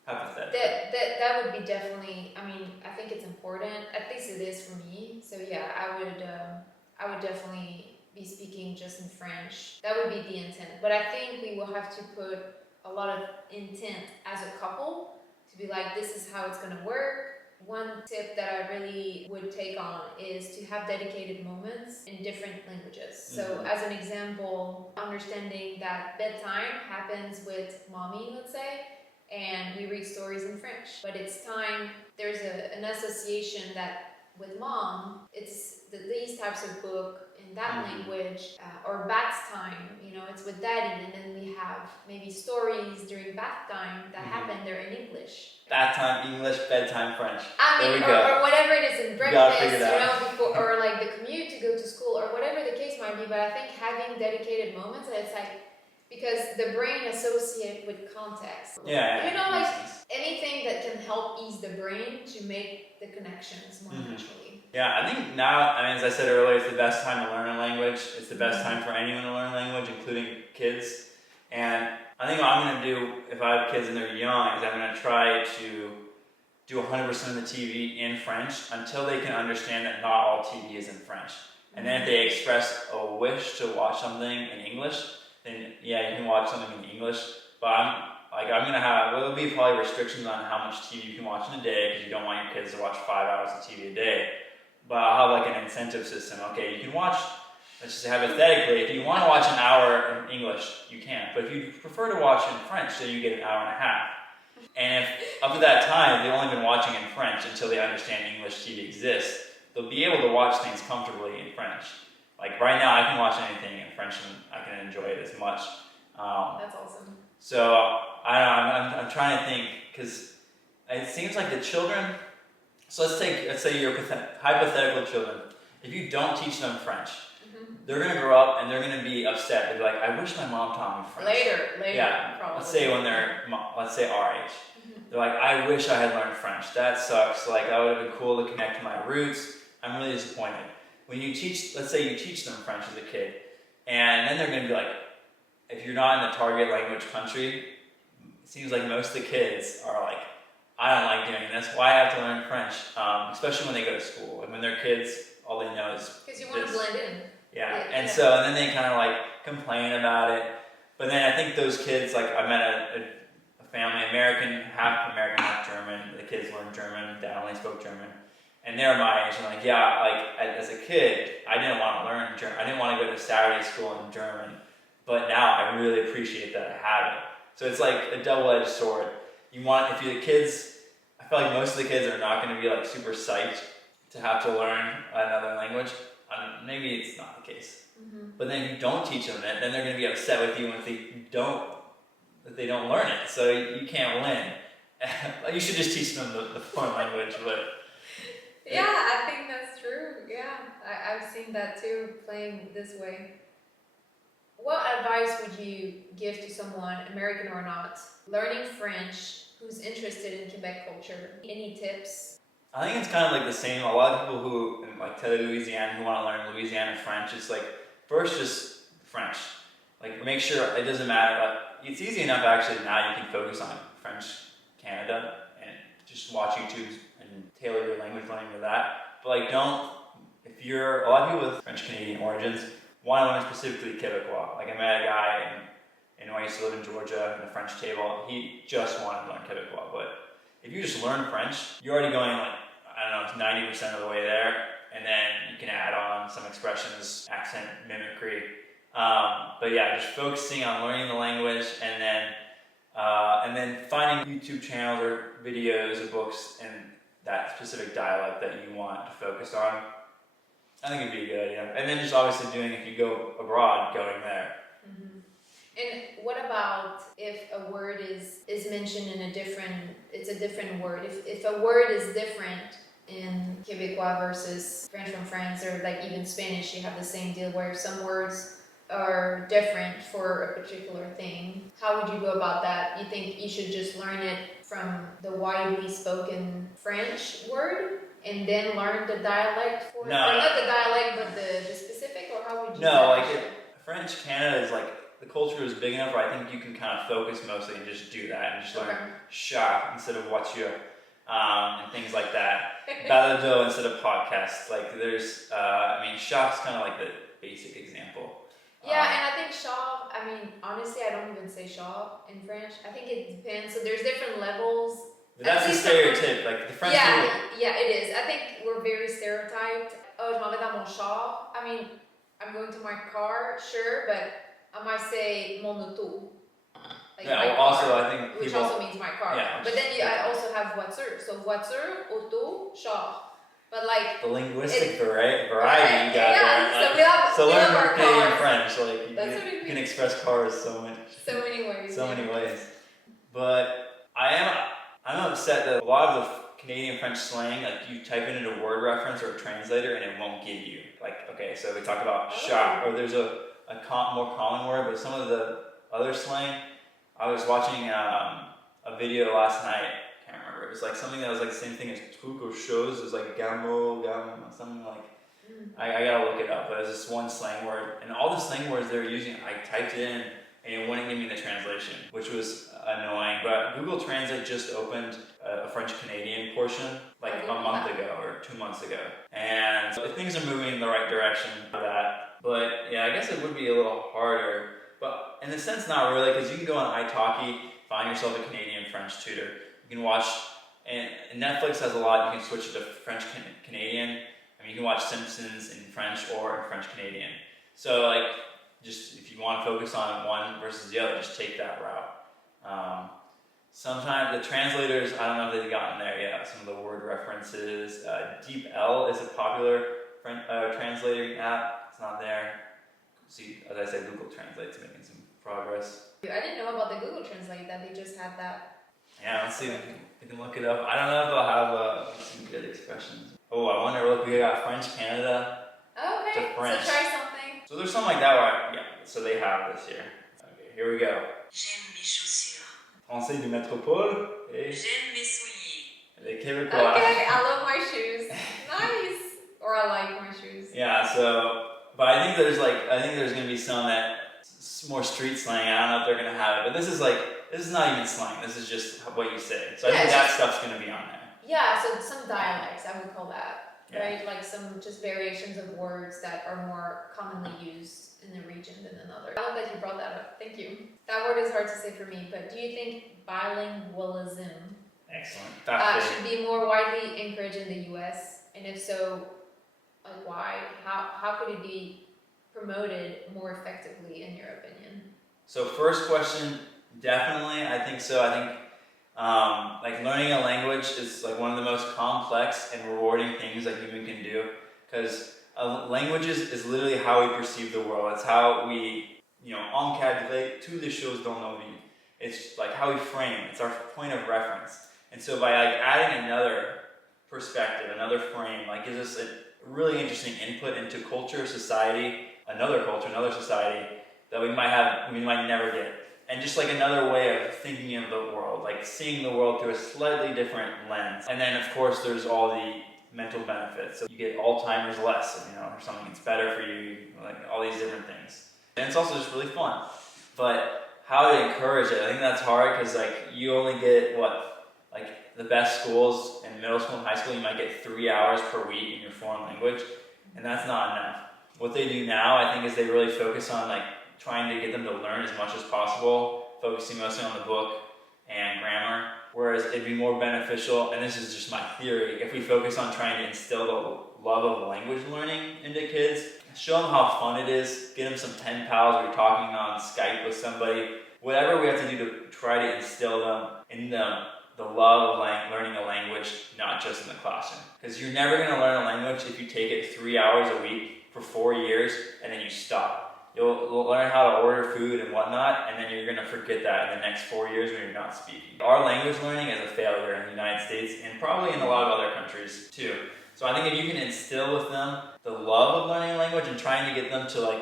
hypothetical, that would be definitely. I mean, I think it's important. At least it is for me. So yeah, I would definitely be speaking just in French. That would be the intent. But I think we will have to put a lot of intent as a couple to be like, this is how it's going to work. One tip that I really would take on is to have dedicated moments in different languages. So as an example, understanding that bedtime happens with mommy, let's say, and we read stories in French. But it's time, there's an association that with mom, it's these types of book in that language, or bath time, it's with daddy, and then we have maybe stories during bath time that happen there in English. Bath time English, bedtime French. I mean, or whatever it is in French. figure it out. You know, before, or like the commute to go to school or whatever the case might be. But I think having dedicated moments, it's like, because the brain associates with context. Yeah. You know, like anything that can help ease the brain to make the connections more naturally. Yeah, I think now, I mean, as I said earlier, it's the best time to learn a language. It's the best time for anyone to learn a language, including kids. And I think what I'm going to do, if I have kids and they're young, is I'm going to try to do 100% of the TV in French until they can understand that not all TV is in French. And then if they express a wish to watch something in English, then yeah, you can watch something in English. But I'm going to have, there'll be probably restrictions on how much TV you can watch in a day, because you don't want your kids to watch 5 hours of TV a day. But I'll have like an incentive system. Okay, you can watch, let's just say hypothetically, if you want to watch an hour in English, you can. But if you prefer to watch in French, then you get an hour and a half. And if up to that time they've only been watching in French until they understand English TV exists, they'll be able to watch things comfortably in French. Like right now, I can watch anything in French and I can enjoy it as much. That's awesome. So I don't know, I'm trying to think, because it seems like the children. So let's say your hypothetical children. If you don't teach them French, they're gonna grow up and they're gonna be upset. They'll be like, "I wish my mom taught me French." Later, yeah. Probably. Let's say when let's say our age, they're like, "I wish I had learned French. That sucks. Like that would have been cool to connect to my roots. I'm really disappointed." When you teach, let's say you teach them French as a kid, and then they're gonna be like, if you're not in the target language country, it seems like most of the kids are like, I don't like doing this. Why I have to learn French? Especially when they go to school. And when they're kids, all they know is because you want to blend in. Yeah. And so, and then they kind of like complain about it. But then I think those kids, like I met a family, half American, half German. The kids learned German. Dad only spoke German. And they're my age. And like, yeah, like as a kid, I didn't want to learn German. I didn't want to go to Saturday school in German. But now I really appreciate that I have it. So it's like a double-edged sword. If you're the kids, I feel like most of the kids are not going to be like super psyched to have to learn another language. Maybe it's not the case. But then if you don't teach them it, then they're going to be upset with you if they don't learn it. So you can't win. You should just teach them the foreign language. But yeah, I think that's true. Yeah, I've seen that too, playing this way. What advice would you give to someone, American or not, learning French, who's interested in Quebec culture? Any tips? I think it's kind of like the same. A lot of people who, like Louisiana, who want to learn Louisiana French, it's like, first just French. Like make sure, it doesn't matter. It's easy enough actually now you can focus on French Canada and just watch YouTube and tailor your language learning to that. But like if you're, a lot of people with French Canadian origins want to learn specifically Québecois. Like I met a guy in when I used to live in Georgia in the French table, he just wanted to learn Québecois. But if you just learn French, you're already going like, I don't know, 90% of the way there. And then you can add on some expressions, accent mimicry. But yeah, just focusing on learning the language and then finding YouTube channels or videos or books in that specific dialect that you want to focus on. I think it'd be a good idea. And then just obviously doing, if you go abroad, going there. And what about if a word is mentioned in it's a different word. If a word is different in Quebecois versus French from France, or like even Spanish, you have the same deal where some words are different for a particular thing. How would you go about that? You think you should just learn it from the widely spoken French word and then learn the dialect for it? No. Or not the dialect, but the specific, or how would you No, like French Canada is like, the culture is big enough where I think you can kind of focus mostly and just do that and just learn chat instead of voiture, and things like that. Balado instead of podcasts. Like there's, chat's kind of like the basic example. Yeah, and I think chat, honestly, I don't even say chat in French. I think it depends. So there's different levels. But that's the stereotype, like the French people. Yeah, it is. I think we're very stereotyped. Oh, je m'en vais dans mon char. I'm going to my car, sure, but I might say mon auto. Like yeah, well, also I think which also means my car. Yeah, but then I also have voiture. So voiture, auto, char. But like the linguistic variety you got there. Like, so we learn have Canadian French. Like you can express cars so many ways. So many ways. But I'm upset that a lot of the Canadian French slang, like you type it into a word reference or a translator and it won't give you. Like, okay, so we talk about shop, or there's a more common word, but some of the other slang, I was watching a video last night, I can't remember, it was like something that was like the same thing as truc or chose, it was like gamo, something like, I gotta look it up, but it was this one slang word, and all the slang words they were using, I typed it in, and it wouldn't give me the translation, which was annoying. But Google Translate just opened a French-Canadian portion like a month ago or 2 months ago. And so things are moving in the right direction for that. But yeah, I guess it would be a little harder. But in a sense, not really, because you can go on italki, find yourself a Canadian French tutor. You can watch, and Netflix has a lot, you can switch it to French-Canadian. I mean, you can watch Simpsons in French or in French-Canadian. So like, just if you want to focus on one versus the other, just take that route. Sometimes the translators, I don't know if they've gotten there yet, some of the word references. DeepL is a popular translating app. It's not there. See, as I said, Google Translate's making some progress. I didn't know about the Google Translate, that they just had that. Yeah, let's see if we can look it up. I don't know if they'll have some good expressions. Oh, I wonder, look, we got French Canada to French. So try something. So there's something like that where, so they have this here. Okay, here we go. J'aime mes chaussures. Français du métropole et J'aime mes souliers. les Québécois. Okay, I love my shoes. Nice. Or I like my shoes. Yeah, so, but I think there's gonna be some that more street slang. I don't know if they're gonna have it, but this is not even slang. This is just what you say. So I think that stuff's gonna be on there. Yeah, so some dialects, I would call that, Yeah. right? Like some just variations of words that are more commonly used in a region than another. I love that you brought that up. Thank you. That word is hard to say for me, but do you think bilingualism should be more widely encouraged in the U.S.? And if so, like why? How could it be promoted more effectively, in your opinion? So first question, definitely, I think so. I think like learning a language is like one of the most complex and rewarding things that human can do, because languages is literally how we perceive the world. It's how we, encadrer toutes les choses dans nos vies. It's like how we frame. It's our point of reference. And so by like adding another perspective, another frame, like gives us a really interesting input into culture, society, another culture, another society that we might never get. And just like another way of thinking of the world, like seeing the world through a slightly different lens. And then of course there's all the mental benefits. So you get Alzheimer's less, or something that's better for you, like all these different things. And it's also just really fun. But how to encourage it, I think that's hard, because like you only get the best schools in middle school and high school, you might get 3 hours per week in your foreign language, and that's not enough. What they do now, I think, is they really focus on like trying to get them to learn as much as possible, focusing mostly on the book and grammar. Whereas it'd be more beneficial, and this is just my theory, if we focus on trying to instill the love of language learning into kids, show them how fun it is, get them some pen pals, or you're talking on Skype with somebody, whatever we have to do to try to instill them in the love of learning a language, not just in the classroom. Because you're never going to learn a language if you take it 3 hours a week for 4 years and then you stop. You'll learn how to order food and whatnot, and then you're going to forget that in the next 4 years when you're not speaking. Our language learning is a failure in the United States, and probably in a lot of other countries too. So I think if you can instill with them the love of learning a language and trying to get them to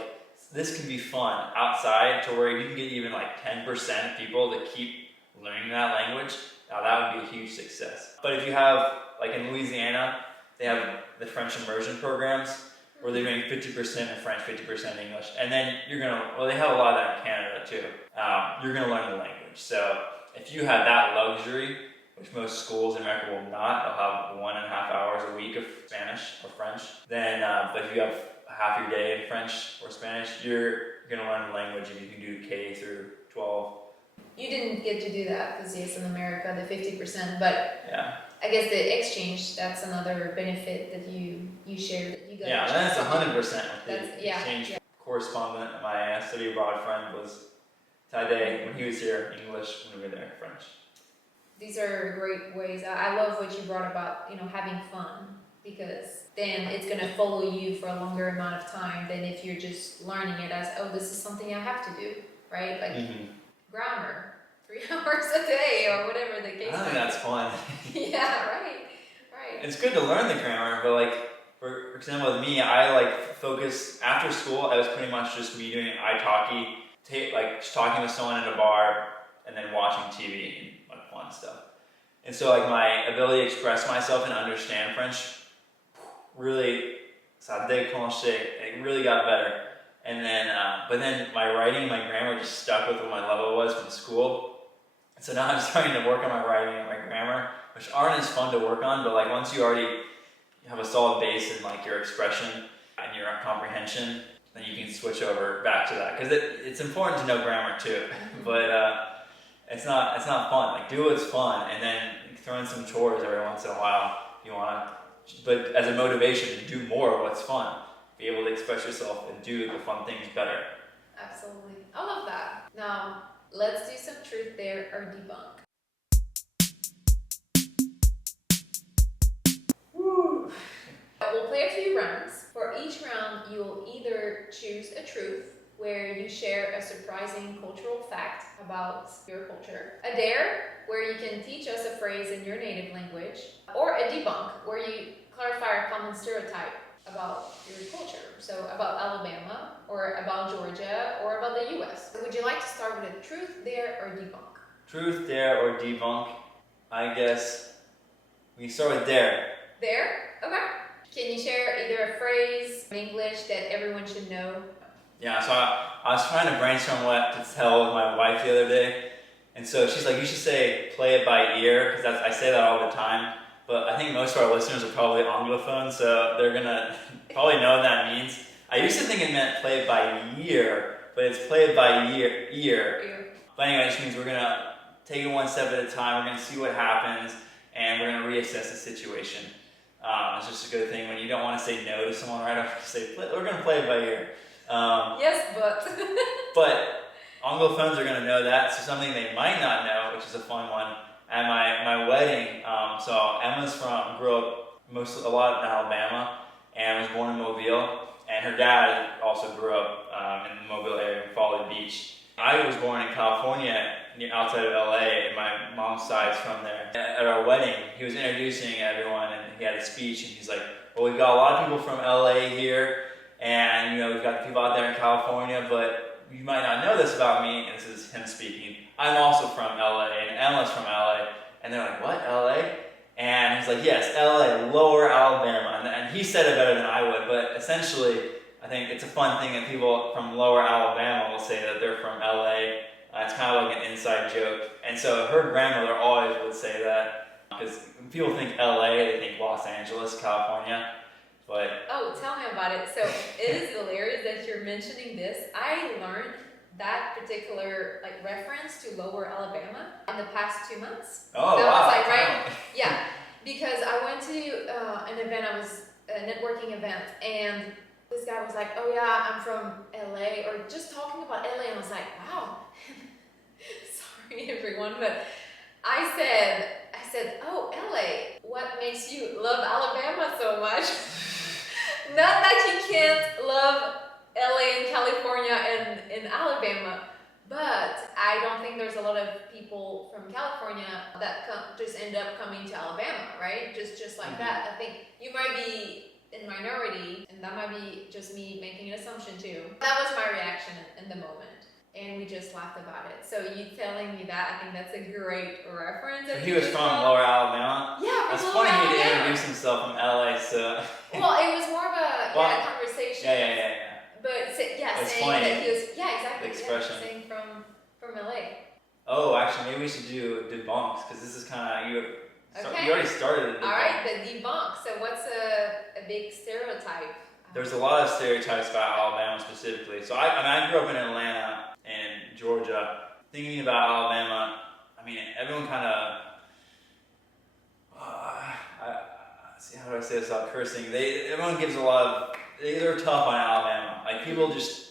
this can be fun outside, to where you can get even 10% of people to keep learning that language, now that would be a huge success. But if you have, in Louisiana, they have the French Immersion programs, where they're doing 50% in French, 50% English. And then they have a lot of that in Canada too. You're gonna learn the language. So if you have that luxury, which most schools in America will not, they'll have 1.5 hours a week of Spanish or French. Then, but if you have half your day in French or Spanish, you're gonna learn the language if you can do K through 12. You didn't get to do that, because yes, in America, the 50%, but yeah. I guess the exchange, that's another benefit that you shared. That you got. Yeah, that's 100% with the exchange correspondent. My study abroad friend was Tade when he was here, English when we were there, French. These are great ways. I love what you brought about, having fun, because then it's going to follow you for a longer amount of time than if you're just learning it as, oh, this is something I have to do, right? Grammar, 3 hours a day or whatever the case. I think that's fun. Yeah, right. it's good to learn the grammar, but like, for example, with me, I like focus after school. I was pretty much just me doing italki, like just talking with someone in a bar, and then watching TV and like fun stuff. And so like my ability to express myself and understand French really, it really got better. And then, but then my writing, my grammar just stuck with what my level was from school. And so now I'm starting to work on my writing and my grammar, which aren't as fun to work on, but like once you already have a solid base in like your expression and your comprehension, then you can switch over back to that. Because it's important to know grammar too, but it's not fun. Like do what's fun, and then throw in some chores every once in a while. You want to, but as a motivation to do more of what's fun. Be able to express yourself and do the fun things better. Absolutely. I love that. Now, let's do some truth, dare, or debunk. Woo! We'll play a few rounds. For each round, you'll either choose a truth, where you share a surprising cultural fact about your culture, a dare, where you can teach us a phrase in your native language, or a debunk, where you clarify a common stereotype about your culture. So about Alabama, or about Georgia, or about the US. Would you like to start with a truth, dare, or debunk? Truth, dare, or debunk? I guess we can start with dare. Dare? Okay. Can you share either a phrase in English that everyone should know? Yeah, so I was trying to brainstorm what to tell my wife the other day. And so she's like, you should say play it by ear, because I say that all the time. But I think most of our listeners are probably Anglophones, so they're going to probably know what that means. I used to think it meant play it by ear, but it's play it by ear. But anyway, it just means we're going to take it one step at a time, we're going to see what happens, and we're going to reassess the situation. It's just a good thing when you don't want to say no to someone right after, say, we're going to play it by ear. Yes, but... But Anglophones are going to know that, so something they might not know, which is a fun one. At my wedding, so Emma's grew up a lot in Alabama, and was born in Mobile, and her dad also grew up in the Mobile area in Folly Beach. I was born in California, outside of LA, and my mom's side's from there. At our wedding, he was introducing everyone, and he had a speech, and he's like, well, we've got a lot of people from LA here, and we've got people out there in California, but you might not know this about me, and this is him speaking. I'm also from LA, and Emma's from LA. And they're like, what, LA? And he's like, yes, LA, Lower Alabama. And he said it better than I would, but essentially, I think it's a fun thing that people from Lower Alabama will say that they're from LA. It's kind of like an inside joke. And so her grandmother always would say that, because when people think LA, they think Los Angeles, California. But oh, tell me about it. So it is hilarious that you're mentioning this. I learned that particular reference to Lower Alabama in the past 2 months. Oh, that wow. was right? Yeah, because I went to an event. I was a networking event, and this guy was like, "Oh yeah, I'm from LA," or just talking about LA, and I was like, "Wow." Sorry, everyone, but I said, "Oh, LA. What makes you love Alabama so much?" Not that you can't love LA and California and in Alabama, but I don't think there's a lot of people from California that just end up coming to Alabama, right? Just like that. I think you might be in minority, and that might be just me making an assumption too. That was my reaction in the moment, and we just laughed about it. So you telling me that, I think that's a great reference. So he was from Lower Alabama? Yeah, That's from Lower funny he Alabama. introduced himself from LA, so... Well, it was more of a conversation. Yeah. But saying funny. that he was, exactly. The expression. Yeah, saying from LA. Oh, actually, maybe we should do debunks, because this is kind of, you already started a debunk. Alright, the debunk. So what's a big stereotype? There's a lot of stereotypes about Alabama specifically. So I grew up in Atlanta and Georgia. Thinking about Alabama, I mean, everyone kind of, how do I say this without cursing? Everyone gives a lot of, they're tough on Alabama. Like, people just,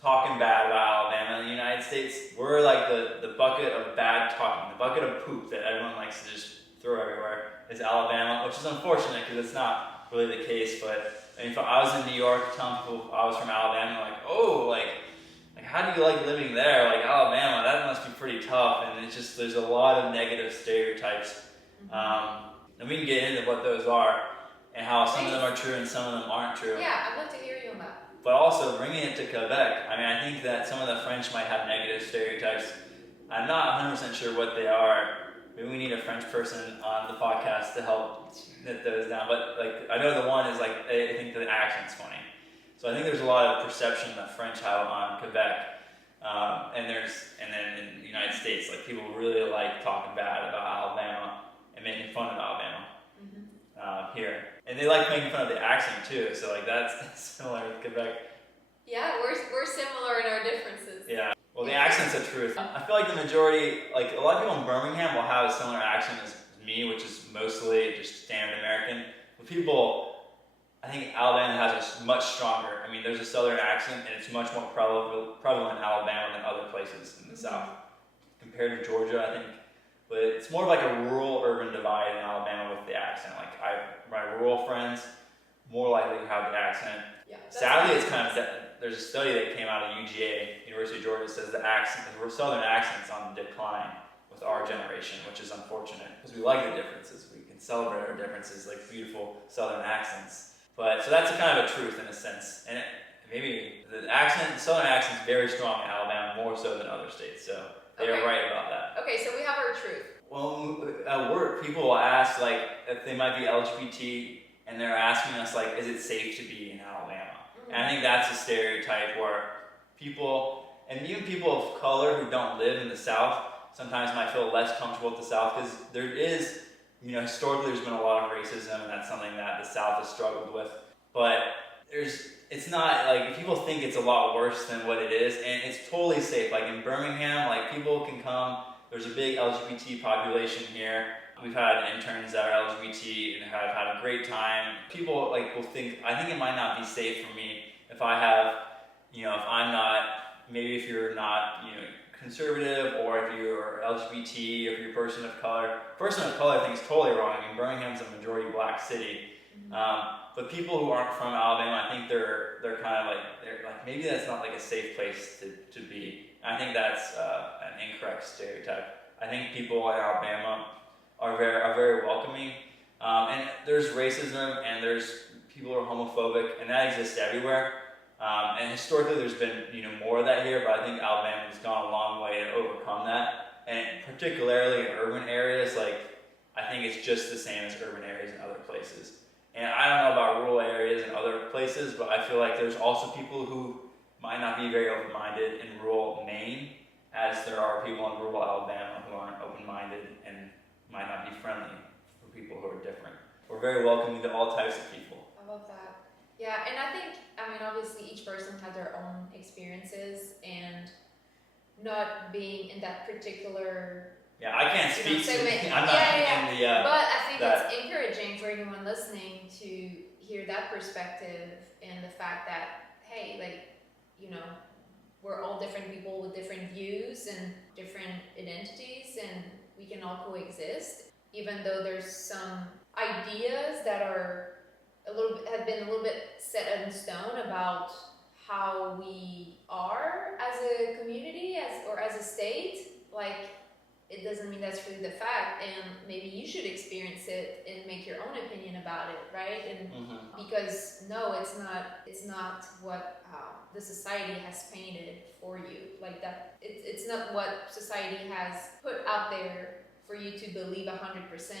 talking bad about Alabama. In the United States, we're like the bucket of bad talking, the bucket of poop that everyone likes to just throw everywhere is Alabama, which is unfortunate because it's not really the case. But I mean, if I was in New York telling people I was from Alabama, how do you like living there? Like, Alabama, that must be pretty tough. And it's just, there's a lot of negative stereotypes And we can get into what those are and how some of them are true and some of them aren't true. Yeah, I'd love to hear you on that. But also bringing it to Quebec, I mean, I think that some of the French might have negative stereotypes. I'm not 100% sure what they are. Maybe we need a French person on the podcast to help knit those down. But like, I know the one is like, I think the accent's funny. So I think there's a lot of perception that French have on Quebec. And then in the United States, like people really like talking bad about Alabama and making fun of Alabama here. And they like making fun of the accent too. So like that's similar with Quebec. Yeah, we're similar in our differences. Yeah. Well, the accent's the truth. I feel like the majority, like a lot of people in Birmingham will have a similar accent as me, which is mostly just standard American. But people, I think Alabama has a much stronger, I mean, there's a southern accent and it's much more prevalent in Alabama than other places in the South. Compared to Georgia, I think. But it's more of like a rural-urban divide in Alabama with the accent. Like my rural friends, more likely to have the accent. Yeah, sadly, it's kind of, there's a study that came out of UGA, University of Georgia, that says the southern accent's on the decline with our generation, which is unfortunate because we like the differences. We can celebrate our differences, like beautiful southern accents. But so that's a kind of a truth in a sense. And maybe the southern accent's very strong in Alabama, more so than other states. So they are right about that. Okay, so we have our truth. Well, at work, people will ask like if they might be LGBT, and they're asking us like, is it safe to be in Alabama? And I think that's a stereotype where people, and even people of color who don't live in the South, sometimes might feel less comfortable with the South because there is, historically there's been a lot of racism, and that's something that the South has struggled with. But it's not like people think it's a lot worse than what it is, and it's totally safe. Like in Birmingham, like people can come. There's a big LGBT population here. We've had interns that are LGBT and have had a great time. People will think, I think it might not be safe for me if I have, if I'm not, maybe if you're not, conservative, or if you're LGBT, or if you're a person of color. Person of color I think is totally wrong. I mean, Birmingham's a majority black city. But people who aren't from Alabama, I think they're kind of like maybe that's not like a safe place to be. And I think that's an incorrect stereotype. I think people in Alabama are very welcoming, and there's racism and there's people who are homophobic, and that exists everywhere. And historically, there's been more of that here, but I think Alabama has gone a long way to overcome that. And particularly in urban areas, I think it's just the same as urban areas in other places. And I don't know about rural areas and other places, but I feel like there's also people who might not be very open-minded in rural Maine, as there are people in rural Alabama who aren't open-minded and might not be friendly for people who are different. We're very welcoming to all types of people. I love that. Yeah, and I think, obviously each person has their own experiences, and not being in that particular I can't speak to I'm not in the but I think it's encouraging for anyone listening to hear that perspective, and the fact that, hey, we're all different people with different views and different identities, and we can all coexist, even though there's some ideas that have been a little bit set in stone about how we are as a community, or as a state. It doesn't mean that's really the fact, and maybe you should experience it and make your own opinion about it, right? And because no, it's not what the society has painted for you, like that. It's not what society has put out there for you to believe 100%.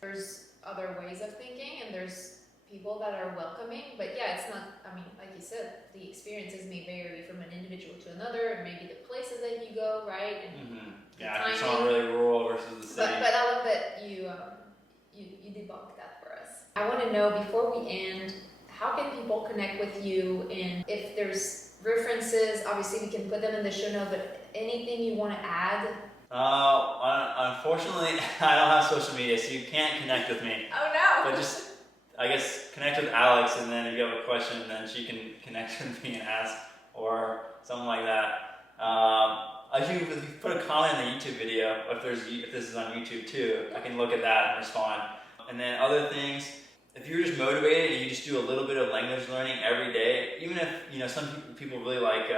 There's other ways of thinking, and there's people that are welcoming, but it's not, like you said, the experiences may vary from an individual to another, and maybe the places that you go, right? And if it's not really rural versus the city. But I love that you debunked that for us. I want to know, before we end, how can people connect with you, and if there's references, obviously we can put them in the show notes, but anything you want to add? Unfortunately, I don't have social media, so you can't connect with me. Oh no! But just, I guess, connect with Alex, and then if you have a question, then she can connect with me and ask, or something like that. If you put a comment in the YouTube video, if this is on YouTube too, I can look at that and respond. And then other things, if you're just motivated and you just do a little bit of language learning every day, even if some people really like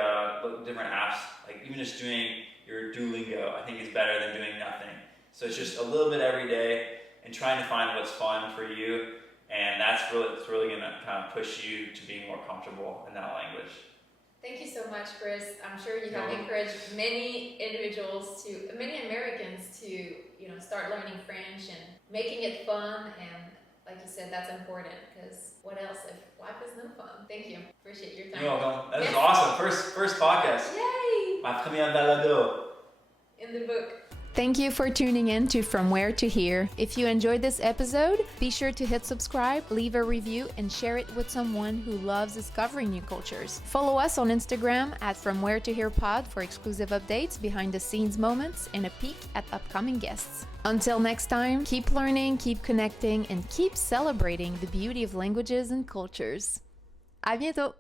different apps, like even just doing your Duolingo, I think is better than doing nothing. So it's just a little bit every day. and trying to find what's fun for you. And it's really going to kind of push you to be more comfortable in that language. Thank you so much, Chris. I'm sure you have encouraged many Americans to, start learning French and making it fun. And like you said, that's important, because what else if life is no fun? Thank you. Appreciate your time. You're welcome. That is awesome. First podcast. Yay! Ma première balado. In the book. Thank you for tuning in to From Where to Here. If you enjoyed this episode, be sure to hit subscribe, leave a review, and share it with someone who loves discovering new cultures. Follow us on Instagram at From Where to Here Pod for exclusive updates, behind the scenes moments, and a peek at upcoming guests. Until next time, keep learning, keep connecting, and keep celebrating the beauty of languages and cultures. À bientôt!